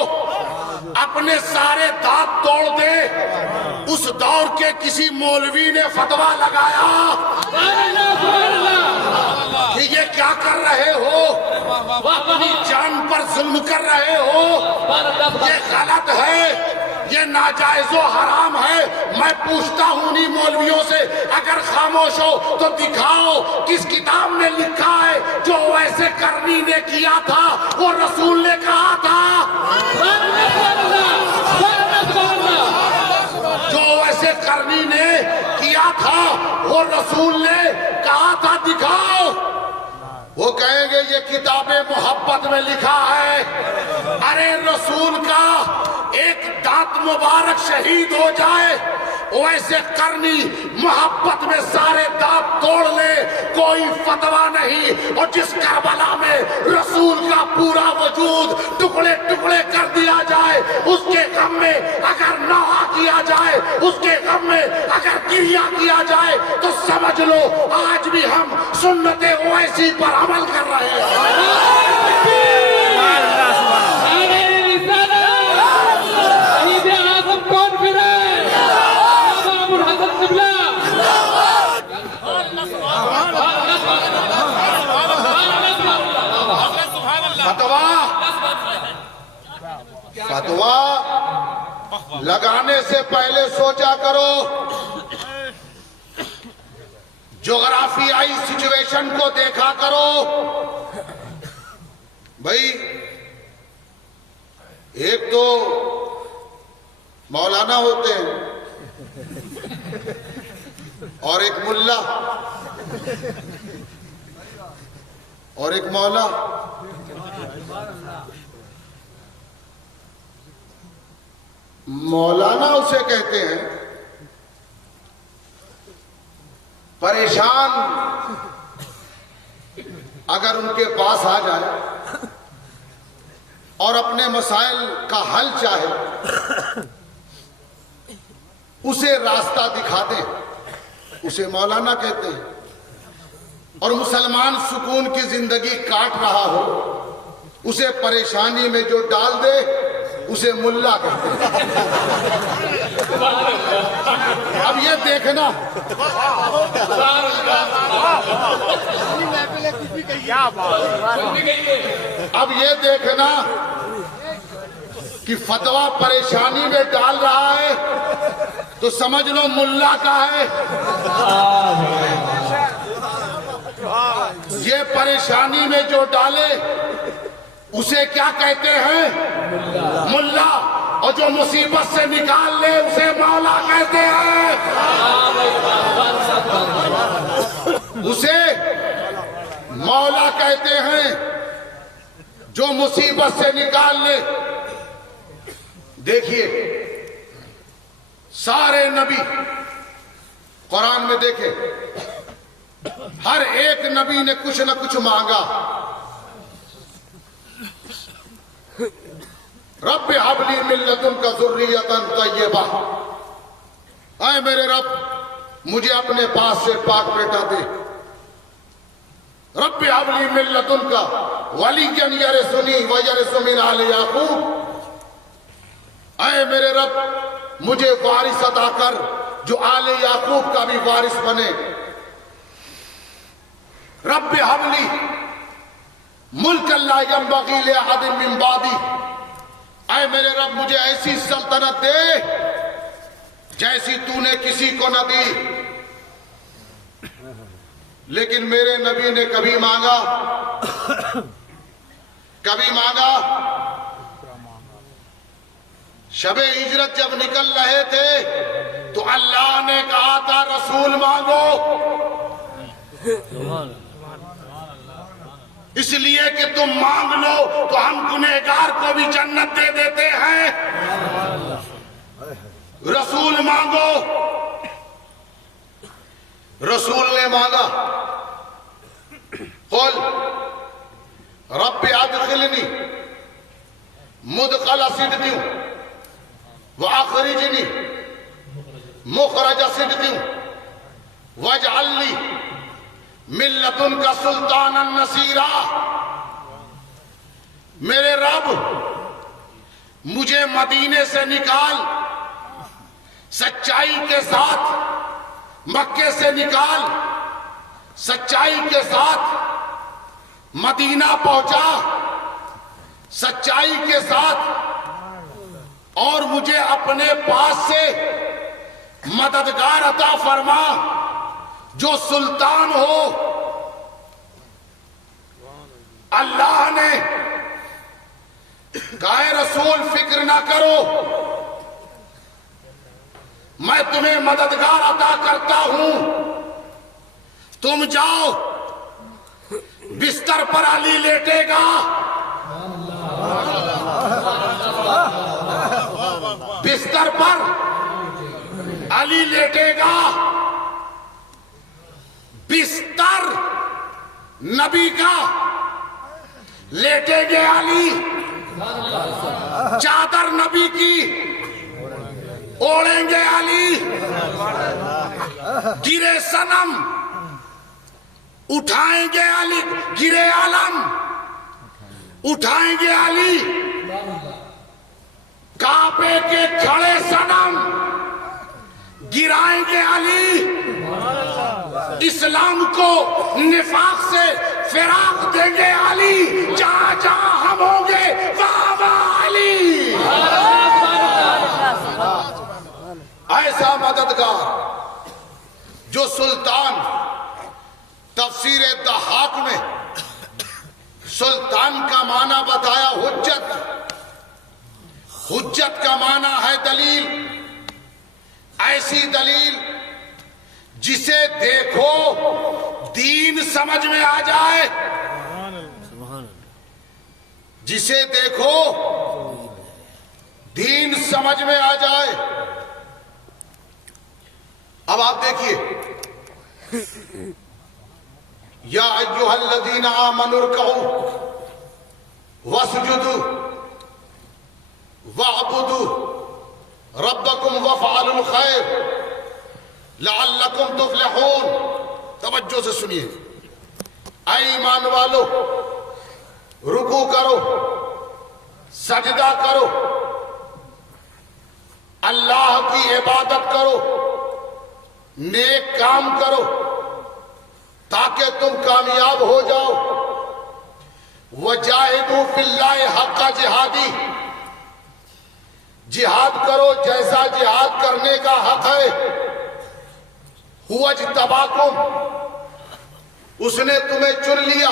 اپنے سارے دانت توڑ دے. اس دور کے کسی مولوی نے فتویٰ لگایا کہ یہ کیا کر رہے ہو، اپنی جان پر ظلم کر رہے ہو، یہ غلط ہے. یہ ناجائز و حرام ہے. میں پوچھتا ہوں انہی مولویوں سے اگر خاموش ہو تو دکھاؤ کس کتاب میں لکھا ہے جو ویسے کرنی نے کیا تھا وہ رسول نے کہا تھا. جو ویسے کرنی نے کیا تھا وہ رسول نے کہا تھا, دکھاؤ. وہ کہیں گے یہ کتاب محبت میں لکھا ہے. ارے رسول کا ایک دانت مبارک شہید ہو جائے ویسے کرنی محبت میں سارے دانت توڑ لے, کوئی فتویٰ نہیں. اور جس کربلا میں رسول کا پورا وجود ٹکڑے ٹکڑے کر دیا جائے اس کے غم میں اگر نوحہ کیا جائے, اس کے غم میں اگر گریہ کیا جائے تو سمجھ لو آج بھی ہم سنت اویسی پر عمل کر رہے ہیں. فتویٰ لگانے سے پہلے سوچا کرو, جغرافیائی سچویشن کو دیکھا کرو. بھائی ایک تو مولانا ہوتے ہیں اور ایک ملا اور ایک مولا. مولانا اسے کہتے ہیں پریشان اگر ان کے پاس آ جائے اور اپنے مسائل کا حل چاہے اسے راستہ دکھا دیں اسے مولانا کہتے ہیں. اور مسلمان سکون کی زندگی کاٹ رہا ہو اسے پریشانی میں جو ڈال دے اسے ملا کہتے ہیں. اب یہ دیکھنا کہ فتویٰ پریشانی میں ڈال رہا ہے تو سمجھ لو ملا کا ہے. یہ پریشانی میں جو ڈالے اسے کیا کہتے ہیں؟ ملا. اور جو مصیبت سے نکال لے اسے مولا کہتے ہیں. اسے مولا کہتے ہیں جو مصیبت سے نکال لے. دیکھیے سارے نبی قرآن میں دیکھیں ہر ایک نبی نے کچھ نہ کچھ مانگا. رب ہب لی من لدنک ذریۃ طیبہ, اے میرے رب مجھے اپنے پاس سے پاک بیٹا دے. رب ہب لی من لدنک ولیا یرثنی ویرث من آل یعقوب, اے میرے رب مجھے وارث عطا کر جو آل یعقوب کا بھی وارث بنے. رب ہب لی ملکا لا ینبغی لأحد من بعدی, اے میرے رب مجھے ایسی سلطنت دے جیسی تو نے کسی کو نہ دی. لیکن میرے نبی نے کبھی مانگا شب ہجرت جب نکل رہے تھے تو اللہ نے کہا تھا رسول مانگو, اس لیے کہ تم مانگ لو تو ہم گنہگار کو بھی جنت دے دیتے ہیں. رسول مانگو. رسول نے مانگا قل رب ادخلنی مدخل صدق واخرجنی مخرج صدق واجعل لی من لدنک سلطانا نصیرا. میرے رب مجھے مدینے سے نکال سچائی کے ساتھ, مکے سے نکال سچائی کے ساتھ, مدینہ پہنچا سچائی کے ساتھ, اور مجھے اپنے پاس سے مددگار عطا فرما جو سلطان ہو. اللہ نے کہا اے رسول فکر نہ کرو، میں تمہیں مددگار عطا کرتا ہوں. تم جاؤ، بستر پر علی لیٹے گا، بستر پر علی لیٹے گا. بستر نبی کا لیٹے گے علی، چادر نبی کی اوڑھیں گے علی، گرے صنم اٹھائیں گے علی، گرے علم اٹھائیں گے علی، کعبے کے کھڑے صنم گرائیں گے علی، اسلام کو نفاق سے فراق دیں گے علی، جہاں جہاں ہم ہوں گے وہاں وہاں علی. ایسا مددگار جو سلطان. تفسیر ضحاک میں سلطان کا معنی بتایا حجت. حجت کا معنی ہے دلیل، ایسی دلیل جسے دیکھو دین سمجھ میں آ جائے، جسے دیکھو دین سمجھ میں آ جائے. اب آپ دیکھیے، یا ایھا الذین آمنوا ارکعوا واسجدوا واعبدوا ربکم وافعلوا الخیر لعلکم تفلحون. توجہ سے سنیے، اے ایمان والو، رکوع کرو، سجدہ کرو، اللہ کی عبادت کرو، نیک کام کرو تاکہ تم کامیاب ہو جاؤ. وجاہدوا فی اللہ حق جہادی، جہاد کرو جیسا جہاد کرنے کا حق ہے. هو اجتباکم، اس نے تمہیں چن لیا.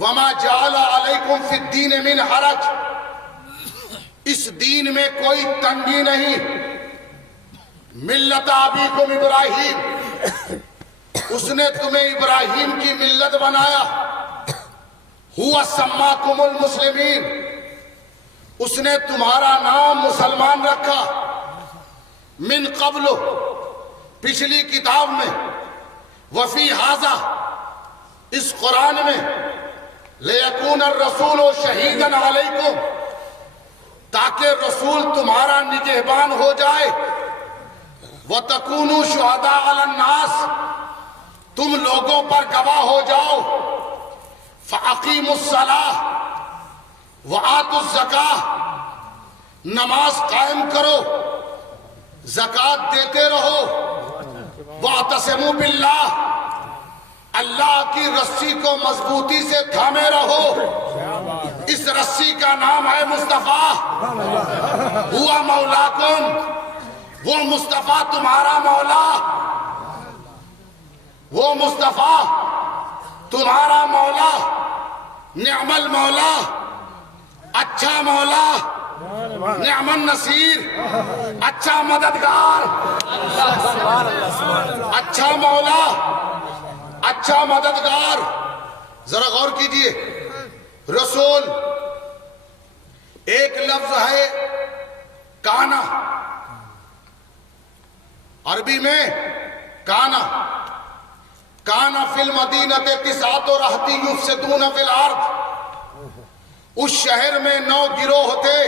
وما جعل علیکم فی الدین من حرج، اس دین میں کوئی تنگی نہیں. ملت ابیکم ابراہیم، اس نے تمہیں ابراہیم کی ملت بنایا. هو سماکم المسلمین، اس نے تمہارا نام مسلمان رکھا. من قبل، پچھلی کتاب میں، وفی ھذا، اس قرآن میں، لیکون الرسول شہیدا علیکم، تاکہ رسول تمہارا نگہبان ہو جائے. وتکونوا شہداء علی الناس، تم لوگوں پر گواہ ہو جاؤ. فاقیموا الصلاۃ وآتوا الزکاۃ، نماز قائم کرو، زکوٰۃ دیتے رہو. واعتصموا باللہ، اللہ کی رسی کو مضبوطی سے تھامے رہو. اس رسی کا نام ہے مصطفیٰ. ہوا مولاکم، وہ مصطفیٰ تمہارا مولا، وہ مصطفیٰ تمہارا مولا. نعم المولا، اچھا مولا. نعم النصیر، اچھا مددگار. اچھا مولا، اچھا مددگار. ذرا غور کیجئے، رسول ایک لفظ ہے کانا، عربی میں کانا. کانا فی المدینۃ تسعۃ رہطی یفسدون فی الارض، اس شہر میں 9 گروہ تھے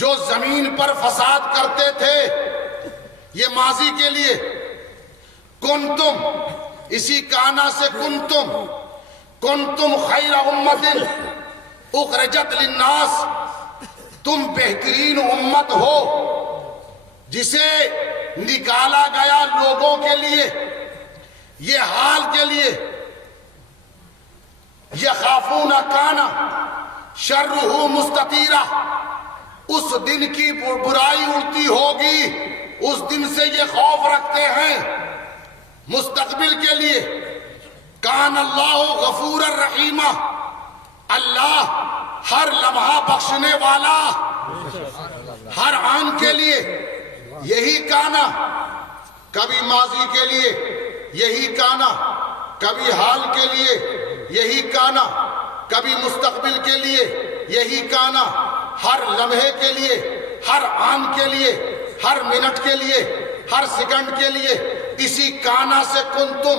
جو زمین پر فساد کرتے تھے. یہ ماضی کے لیے. کنتم، اسی کانا سے کنتم خیر امت اخرجت للناس، تم بہترین امت ہو جسے نکالا گیا لوگوں کے لیے. یہ حال کے لیے. یخافون کانا شرہ مستطیرہ، اس دن کی برائی اڑتی ہوگی، اس دن سے یہ خوف رکھتے ہیں مستقبل کے لیے۔ کان اللہ غفور الرحیم، اللہ ہر لمحہ بخشنے والا، ہر آن کے لیے یہی کانا، کبھی ماضی کے لیے یہی کانا، کبھی حال کے لیے یہی کانا، کبھی مستقبل کے لیے یہی کانا، ہر لمحے کے لیے، ہر آن کے لیے، ہر منٹ کے لیے، ہر سیکنڈ کے لیے اسی کانا سے کنتم،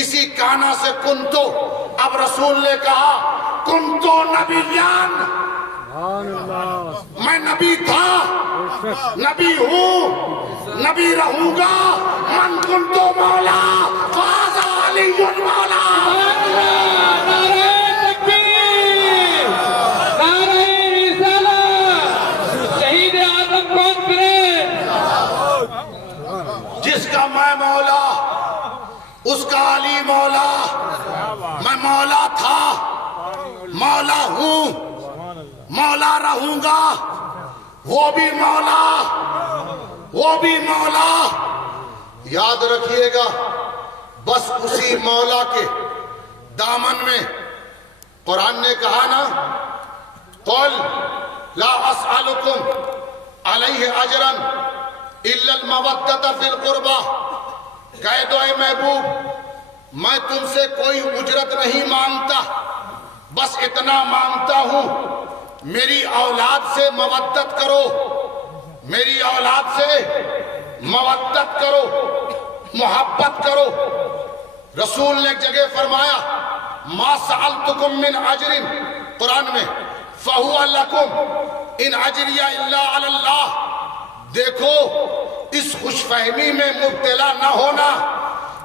اسی کانا سے کنتو۔ اب رسول نے کہا کنتو نبیان، میں نبی تھا، نبی ہوں، نبی رہوں گا۔ من کنتو مولا فاز علی مولا۔ جس کا میں مولا، اس کا علی مولا۔ میں مولا تھا، مولا ہوں، مولا رہوں گا۔ وہ بھی مولا، وہ بھی مولا۔ یاد رکھیے گا، بس اسی مولا کے دامن میں قرآن نے کہا نا، قل لا اسألکم علیہ اجرا الا المودۃ فی القربى، کہہ دو اے محبوب میں تم سے کوئی اجرت نہیں مانگتا، بس اتنا مانگتا ہوں میری اولاد سے مودت کرو، میری اولاد سے مودت کرو، محبت کرو۔ رسول نے ایک جگہ فرمایا ما سألتکم من اجر، قرآن میں فہو لکم ان اجریہ الا علی اللہ۔ دیکھو اس خوش فہمی میں مبتلا نہ ہونا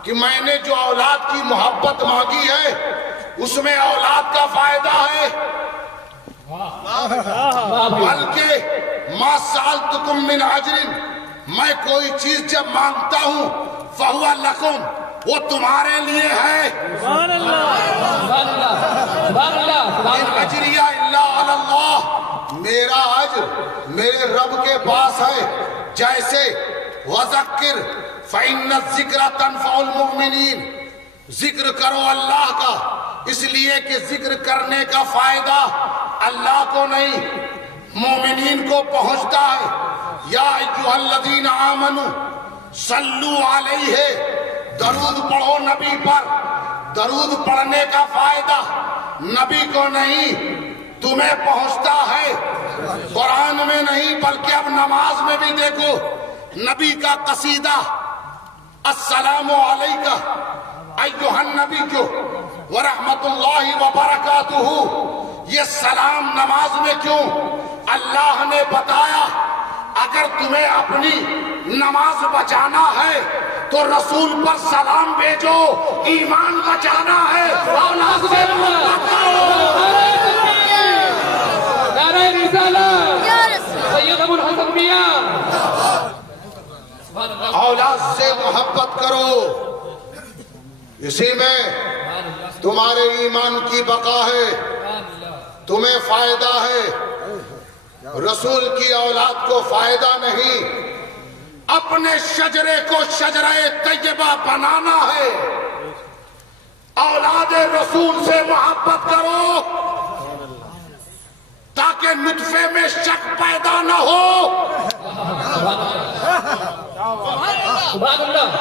کہ میں نے جو اولاد کی محبت مانگی ہے اس میں اولاد کا فائدہ ہے، بلکہ ما سألتکم من اجر، میں کوئی چیز جب مانگتا ہوں فہو لکم، وہ تمہارے لیے ہے۔ ان اجریہ الا علی اللہ، میرا اجر میرے رب کے پاس ہے۔ جیسے وذکر فإن الذکر تنفع المؤمنین، ذکر کرو اللہ کا اس لیے کہ ذکر کرنے کا فائدہ اللہ کو نہیں مومنین کو پہنچتا ہے۔ یا ایھا الذین آمنوا صلو علیہ، درود پڑھو نبی پر۔ درود پڑھنے کا فائدہ نبی کو نہیں تمہیں پہنچتا ہے، قرآن میں نہیں بلکہ اب نماز میں بھی دیکھو نبی کا قصیدہ السلام علیکہ ایھا النبی ورحمت اللہ وبرکاتہ، یہ سلام نماز میں کیوں؟ اللہ نے بتایا اگر تمہیں اپنی نماز بچانا ہے تو رسول پر سلام بھیجو، ایمان بچانا ہے اولاد سے محبت کرو۔ نعرہ رسالت سید ابو الحسن میاں، اولاد سے محبت کرو، اسی میں تمہارے ایمان کی بقا ہے، تمہیں فائدہ ہے۔ رسول کی اولاد کو فائدہ نہیں، اپنے شجرے کو شجرہ طیبہ بنانا ہے۔ اولاد رسول سے محبت کرو تاکہ نطفے میں شک پیدا نہ ہو۔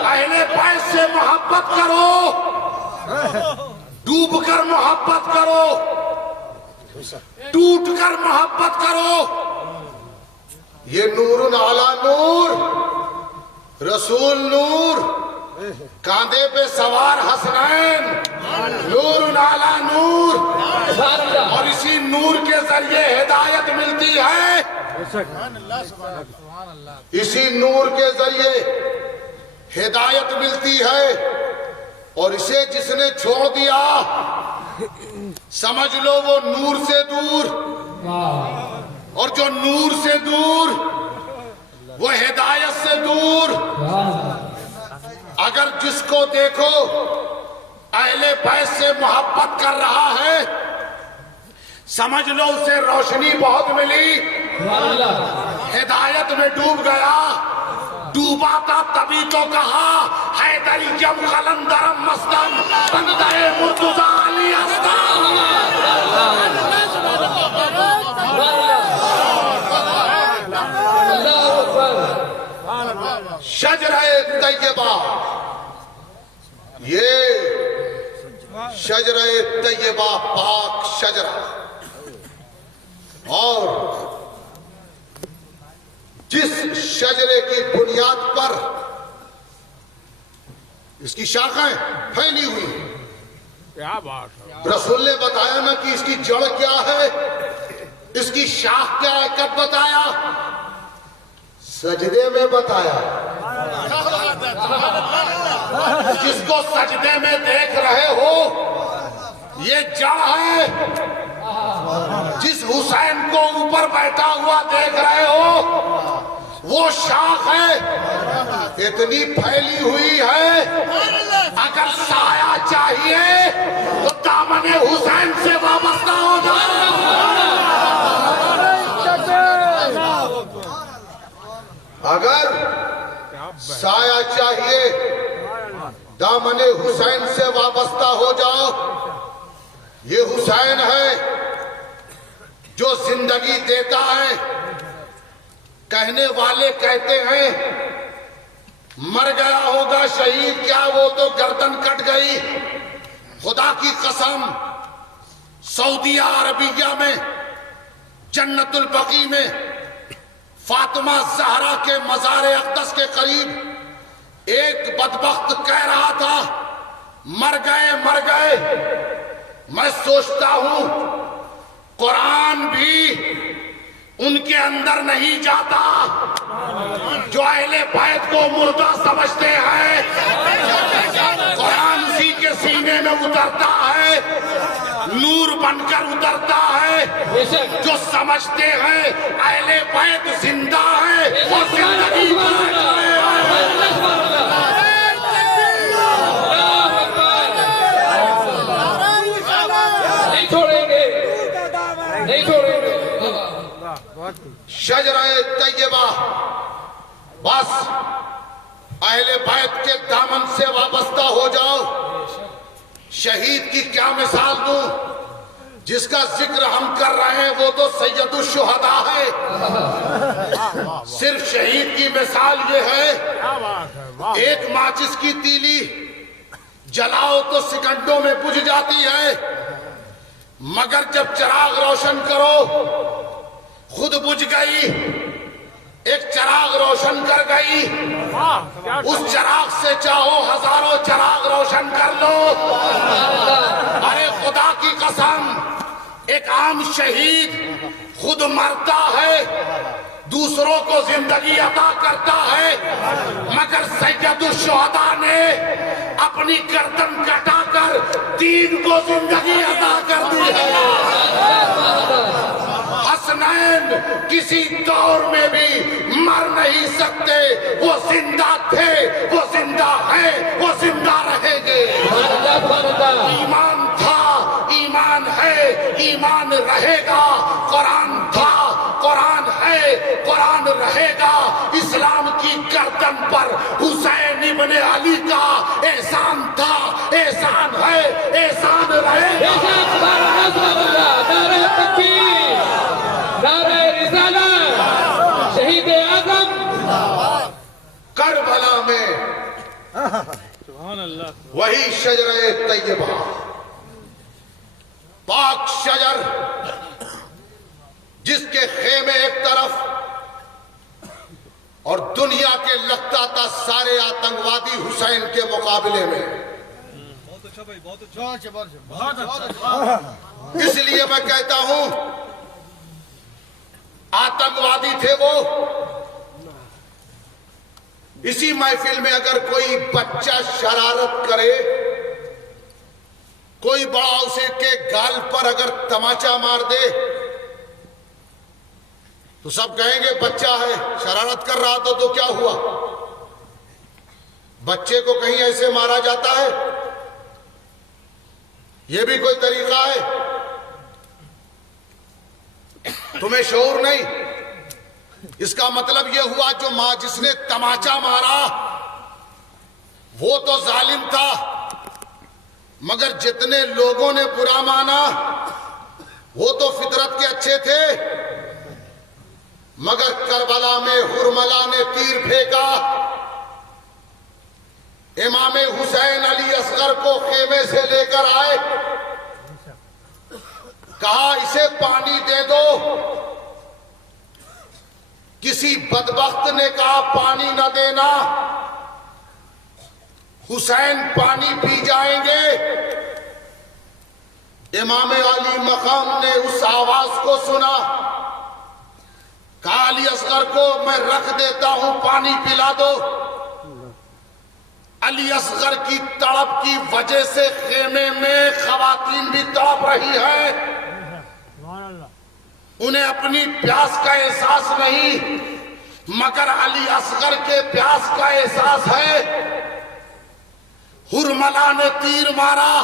اہل بیت سے محبت کرو، ڈوب کر محبت کرو، ٹوٹ کر محبت کرو۔ یہ نور علی نور، رسول نور، کاندھے پہ سوار حسنین، نور علی نور، اور اسی نور کے ذریعے ہدایت ملتی ہے، اسی نور کے ذریعے ہدایت ملتی ہے۔ اور اسے جس نے چھوڑ دیا سمجھ لو وہ نور سے دور، اور جو نور سے دور وہ ہدایت سے دور۔ اگر جس کو دیکھو اہل بیت سے محبت کر رہا ہے سمجھ لو اسے روشنی بہت ملی، ہدایت میں ڈوب گیا، ڈوبا تھا تبھی تو کہا حیدری جم قلندرم مستم بندہ مرتضی علی استم۔ شجرہ طیبہ، یہ شجرہ طیبہ پاک شجرہ، اور جس شجرے کی بنیاد پر اس کی شاخیں پھیلی ہوئی، کیا بات ہے، رسول نے بتایا نا کہ اس کی جڑ کیا ہے، اس کی شاخ کیا ہے، کب بتایا؟ سجدے میں بتایا۔ جس کو سجدے میں دیکھ رہے ہو یہ جڑ ہے، جس حسین کو اوپر بیٹھا ہوا دیکھ رہے ہو وہ شاخ ہے، اتنی پھیلی ہوئی ہے، اگر سایہ چاہیے تو دامن حسین سے وابستہ ہو جائے۔ اگر سایہ چاہیے دامن حسین سے وابستہ ہو جاؤ۔ یہ حسین ہے جو زندگی دیتا ہے، کہنے والے کہتے ہیں مر گیا ہوگا شہید، کیا وہ تو گردن کٹ گئی۔ خدا کی قسم، سعودیہ عربیہ میں جنت البقیع میں فاطمہ زہرا کے مزار اقدس کے قریب ایک بدبخت کہہ رہا تھا مر گئے مر گئے۔ میں سوچتا ہوں قرآن بھی ان کے اندر نہیں جاتا جو اہل بیت کو مردہ سمجھتے ہیں، قرآن اسی کے سینے میں اترتا ہے، نور بن کر اترتا ہے۔ جو سمجھتے ہیں اہل بیت زندہ ہے وہ زندگی بنا رہے ہیں۔ شجرہ طیبہ، بس اہل بیت کے دامن سے وابستہ ہو جاؤ۔ شہید کی کیا مثال دوں؟ جس کا ذکر ہم کر رہے ہیں وہ تو سید الشہداء ہے۔ صرف شہید کی مثال یہ ہے، ایک ماچس کی تیلی جلاؤ تو سیکنڈوں میں بجھ جاتی ہے، مگر جب چراغ روشن کرو خود بجھ گئی۔ ایک چراغ روشن کر گئی، اس چراغ سے چاہو ہزاروں چراغ روشن کر لو۔ ارے خدا کی قسم، ایک عام شہید خود مرتا ہے، دوسروں کو زندگی عطا کرتا ہے، مگر سید الشہداء نے اپنی گردن کٹا کر دین کو زندگی عطا کر دی ہے۔ حسنین کسی دور میں بھی مر نہیں سکتے، وہ زندہ تھے، وہ زندہ ہیں، وہ زندہ رہیں گے۔ ایمان تھا، ایمان ہے، ایمان رہے گا۔ قرآن تھا، قرآن ہے، قرآن رہے گا۔ اسلام کی گردن پر حسین ابن علی کا احسان تھا، احسان ہے، احسان رہے گا۔ شہید اعظم کربلا میں وہی شجرہ طیبہ، پاک شجر، جس کے خیمے ایک طرف اور دنیا کے لگتا تھا سارے آتنکوادی حسین کے مقابلے میں۔ اس لیے میں کہتا ہوں آتنکوادی تھے وہ۔ اسی محفل میں اگر کوئی بچہ شرارت کرے، کوئی بڑا اسے کے گال پر اگر تماچا مار دے تو سب کہیں گے بچہ ہے، شرارت کر رہا تھا تو کیا ہوا؟ بچے کو کہیں ایسے مارا جاتا ہے؟ یہ بھی کوئی طریقہ ہے؟ تمہیں شعور نہیں؟ اس کا مطلب یہ ہوا جو ماں جس نے تماچا مارا وہ تو ظالم تھا، مگر جتنے لوگوں نے برا مانا وہ تو فطرت کے اچھے تھے۔ مگر کربلا میں ہرملا نے تیر پھینکا، امام حسین علی اصغر کو خیمے سے لے کر آئے، کہا اسے پانی دے دو۔ کسی بدبخت نے کہا پانی نہ دینا، حسین پانی پی جائیں گے۔ امام علی مقام نے اس آواز کو سنا، کہا علی اصغر کو میں رکھ دیتا ہوں، پانی پلا دو۔ علی اصغر کی تڑپ کی وجہ سے خیمے میں خواتین بھی تڑپ رہی ہیں، انہیں اپنی پیاس کا احساس نہیں مگر علی اصغر کے پیاس کا احساس ہے۔ ہرملا نے تیر مارا،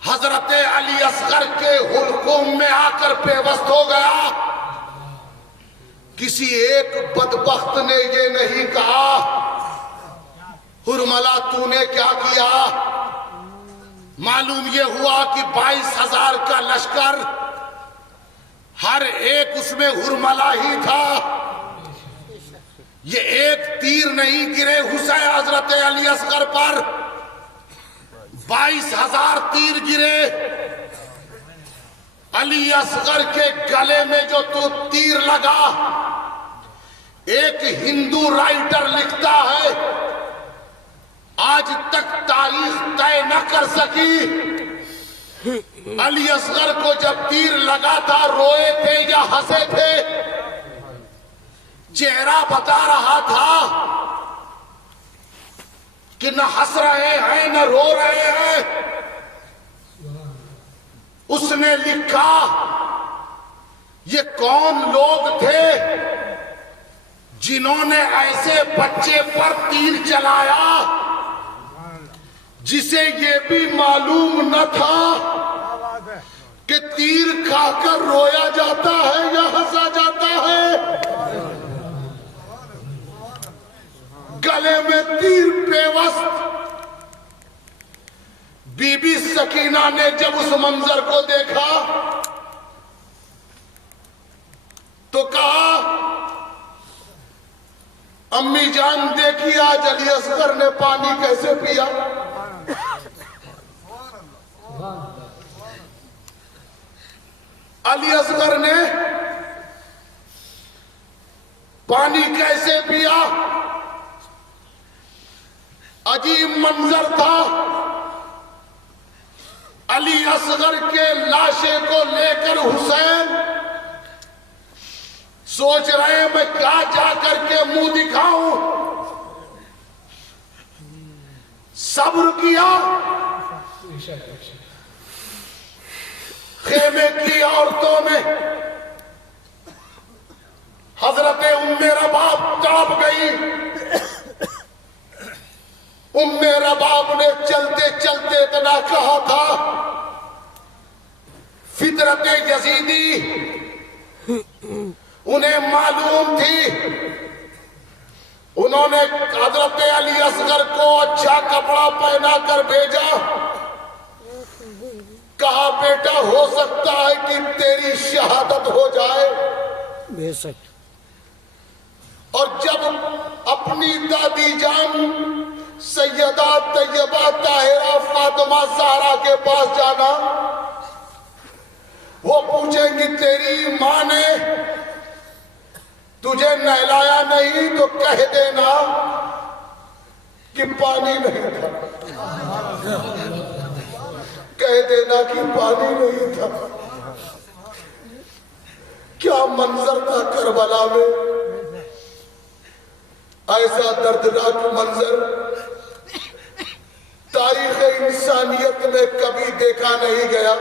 حضرت علی اصغر کے حلقوم میں آ کر پیوست ہو گیا۔ کسی ایک بدبخت نے یہ نہیں کہا ہرملا تو نے کیا کیا۔ معلوم یہ ہوا کہ 22,000 کا لشکر، ہر ایک اس میں ہرملا ہی تھا۔ یہ ایک تیر نہیں گرے حسین حضرت علی اصغر پر، 22,000 تیر گرے۔ علی اصغر کے گلے میں جو تو تیر لگا، ایک ہندو رائٹر لکھتا ہے آج تک تاریخ طے نہ کر سکی علی اصغر کو جب تیر لگا تھا روئے تھے یا ہنسے تھے۔ چہرہ بتا رہا تھا کہ نہ ہنس رہے ہیں نہ رو رہے ہیں۔ اس نے لکھا یہ کون لوگ تھے جنہوں نے ایسے بچے پر تیر چلایا جسے یہ بھی معلوم نہ تھا کہ تیر کھا کر رویا جاتا ہے یا ہنسا جاتا ہے۔ گلے میں تیر پیوست۔ بی بی سکینہ نے جب اس منظر کو دیکھا تو کہا امی جان دیکھیے آج علی اصغر نے پانی کیسے پیا۔ علی اصغر نے پانی کیسے پیا، عجیب منظر تھا۔ علی اصغر کے لاشے کو لے کر حسین سوچ رہے ہیں میں کیا جا کر کے منہ دکھاؤں۔ صبر کیا، خیمے کی عورتوں نے حضرت ام رباب تڑپ گئی۔ ام رباب نے چلتے چلتے اتنا کہا تھا فطرت یزیدی انہیں معلوم تھی۔ انہوں نے حضرت علی اصغر کو اچھا کپڑا پہنا کر بھیجا، کہا بیٹا ہو سکتا ہے کہ تیری شہادت ہو جائے۔ بے شک۔ اور جب اپنی دادی جان سیدہ طیبہ طاہرہ فاطمہ زہرا کے پاس جانا، وہ پوچھیں گی تیری ماں نے تجھے نہلایا نہیں تو کہہ دینا کہ پانی نہیں تھا، کہہ دینا کہ پانی نہیں تھا۔ کیا منظر تھا کربلا میں، ایسا دردناک منظر تاریخ انسانیت میں کبھی دیکھا نہیں گیا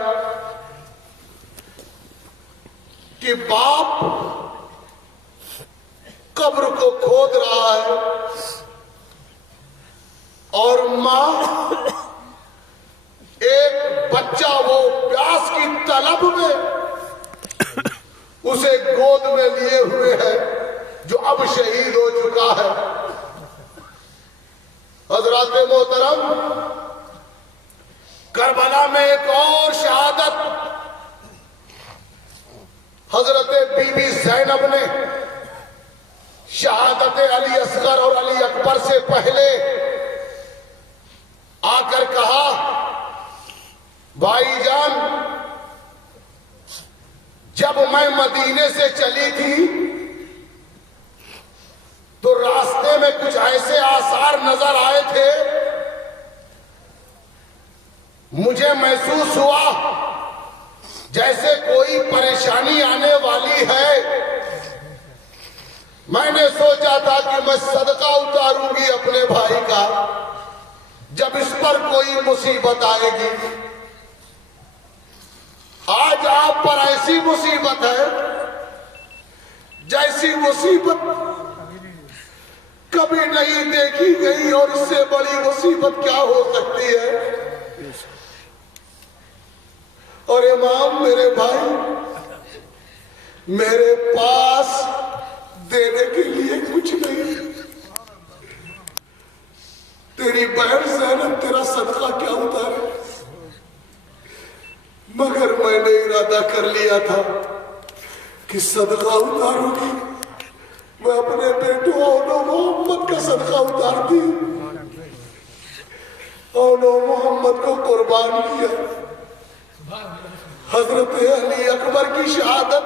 کہ باپ قبر کو کھود رہا ہے اور ماں ایک بچہ وہ پیاس کی طلب میں اسے گود میں شہید ہو چکا ہے۔ حضرات محترم، کربلا میں ایک اور شہادت حضرت بی بی زینب نے شہادت علی اصغر اور علی اکبر سے پہلے آ کر کہا، بھائی جان جب میں مدینے سے چلی تھی تو راستے میں کچھ ایسے آثار نظر آئے تھے، مجھے محسوس ہوا جیسے کوئی پریشانی آنے والی ہے۔ میں نے سوچا تھا کہ میں صدقہ اتاروں گی اپنے بھائی کا جب اس پر کوئی مصیبت آئے گی۔ آج آپ پر ایسی مصیبت ہے جیسی مصیبت کبھی نہیں دیکھی گئی، اور اس سے بڑی مصیبت کیا ہو سکتی ہے؟ اور امام میرے بھائی، میرے پاس دینے کے لیے کچھ نہیں، تیری بہن زینب تیرا صدقہ کیا اتارے؟ مگر میں نے ارادہ کر لیا تھا کہ صدقہ اتاروں گی، میں اپنے بیٹوں اونو محمد کا صدقہ اتارتی، اونو محمد کو قربان کیا۔ حضرت علی اکبر کی شہادت،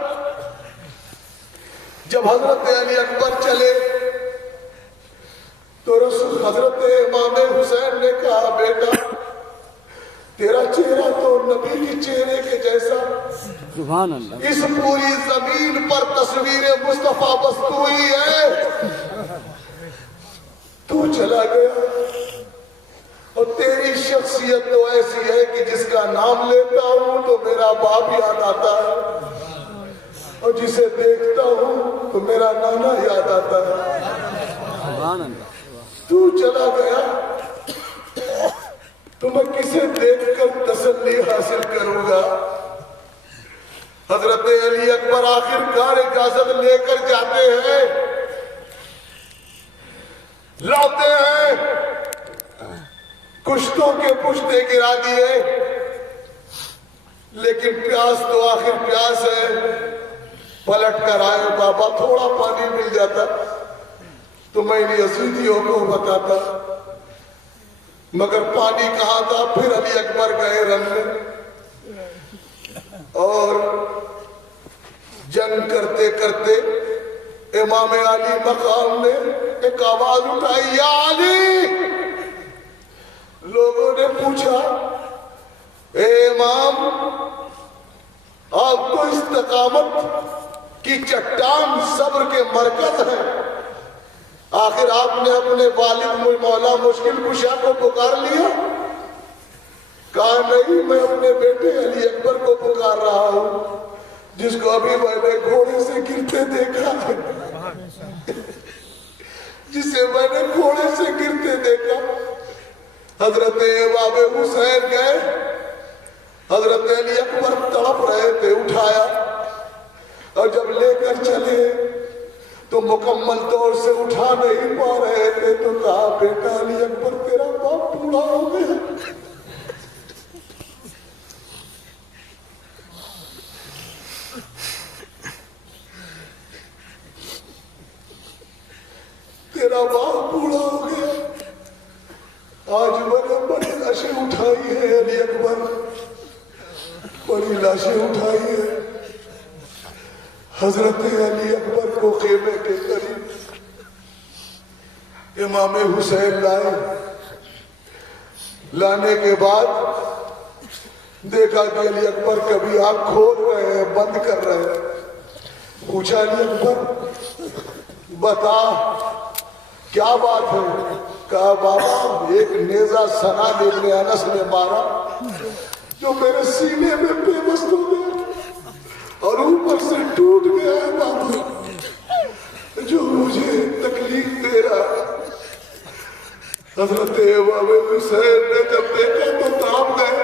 جب حضرت علی اکبر چلے تو رسول حضرت امام حسین نے کہا، بیٹا تیرا چہرہ تو نبی کے چہرے کے جیسا، سبحان اللہ، اس پوری زمین پر تصویر مصطفیٰ بس تو ہی ہے۔ تو چلا گیا اور تیری شخصیت تو ایسی ہے کہ جس کا نام لیتا ہوں تو میرا باپ یاد آتا ہے، اور جسے دیکھتا ہوں تو میرا نانا یاد آتا ہے۔ سبحان اللہ، تو چلا گیا تو میں کسے دیکھ کر تسلی حاصل کروں گا؟ حضرت علی اکبر آخر کار اجازت لے کر جاتے ہیں، لاتے ہیں، کشتوں کے پشتے گرا دیے، لیکن پیاس تو آخر پیاس ہے۔ پلٹ کر آئے، بابا تھوڑا پانی مل جاتا تو میں ان یزیدیوں کو بتاتا، مگر پانی کہاں تھا۔ پھر علی اکبر گئے رن میں، اور جنگ کرتے کرتے امام علی مقام نے ایک آواز اٹھائی، یا علی! لوگوں نے پوچھا، اے امام آپ تو استقامت کی چٹان صبر کے مرکز ہیں، آخر آپ نے اپنے والد مولا مشکل کشا کو پکار لیا؟ کہا نہیں، میں اپنے بیٹے علی اکبر کو پکار رہا ہوں، جس کو ابھی میں نے گھوڑے سے گرتے دیکھا ہے، جسے میں نے گھوڑے سے گرتے دیکھا۔ حضرت امام حسین گئے، حضرت علی اکبر تڑپ رہے تھے، اٹھایا، اور جب لے کر چلے تو مکمل طور سے اٹھا نہیں پا رہے تھے، تو کہا، بیٹا علی اکبر تیرا باپ بوڑھا ہو گیا، تیرا باپ بوڑھا ہو گیا۔ آج میں نے بڑی لاشیں اٹھائی ہیں علی اکبر، بڑی لاشیں اٹھائی ہیں۔ حضرت علی اکبر کو خیمے کے قریب امام حسین لائے، لانے کے بعد دیکھا کہ علی اکبر کبھی آنکھ کھول رہے ہیں، بند کر رہے ہیں۔ پوچھا، علی اکبر بتا کیا بات ہے؟ کہا، بابا ایک نیزہ سنان ابن انس نے مارا جو میرے سینے میں بے بست ہو گیا اور اوپر سے ٹوٹ گیا ہے بابا، جو مجھے تکلیف دے رہا ہے۔ حضرت امام حسین نے جب دیکھا تو تھام گئے۔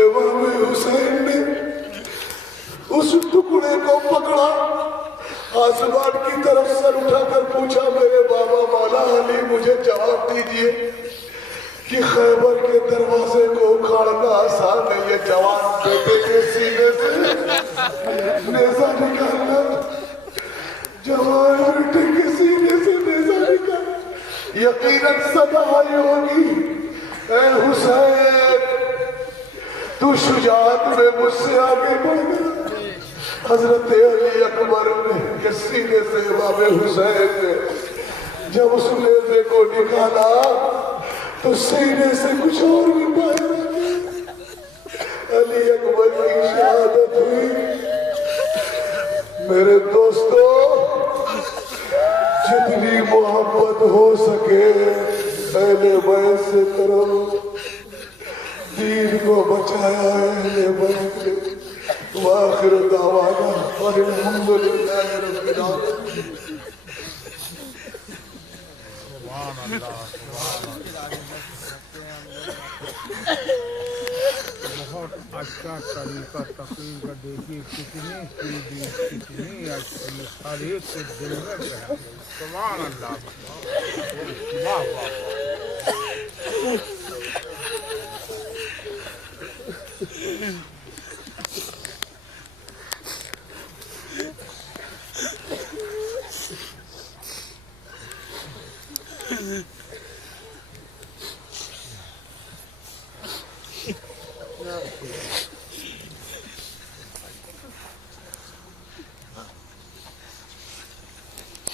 امام حسین نے اس ٹکڑے کو پکڑا آسمان کی طرف سر اٹھا کر پوچھا میرے بابا مولا علی مجھے جواب دیجئے کہ خیبر کے دروازے کو اکھاڑنا آسان ہے. یہ جوان بیٹے کے سینے سے نیزہ نکالنا, جوان بیٹے کے سینے سے نیزہ نکالنا یقیناً صدا آئی ہوگی. اے حسین تو شجاعت میں مجھ سے آگے بڑھ گیا. حضرت علی اکبر نے سینے سے امام حسین نے جب اس نیزے کو نکالا تو سینے سے کچھ اور بھی باہر آ گیا. علی اکبر کی شہادت ہوئی. میرے دوستو جتنی محبت ہو سکے اہل بیت سے کرو. دین کو بچایا اہل بیت نے. وآخر دعوانا والحمد للہ رب العالمین. بہت اچھا طریقہ تقریر کا دیکھیے کتنی سیدھی کتنی اچھی ہر ایک کے دل میں رہے. سبحان اللہ. واہ واہ.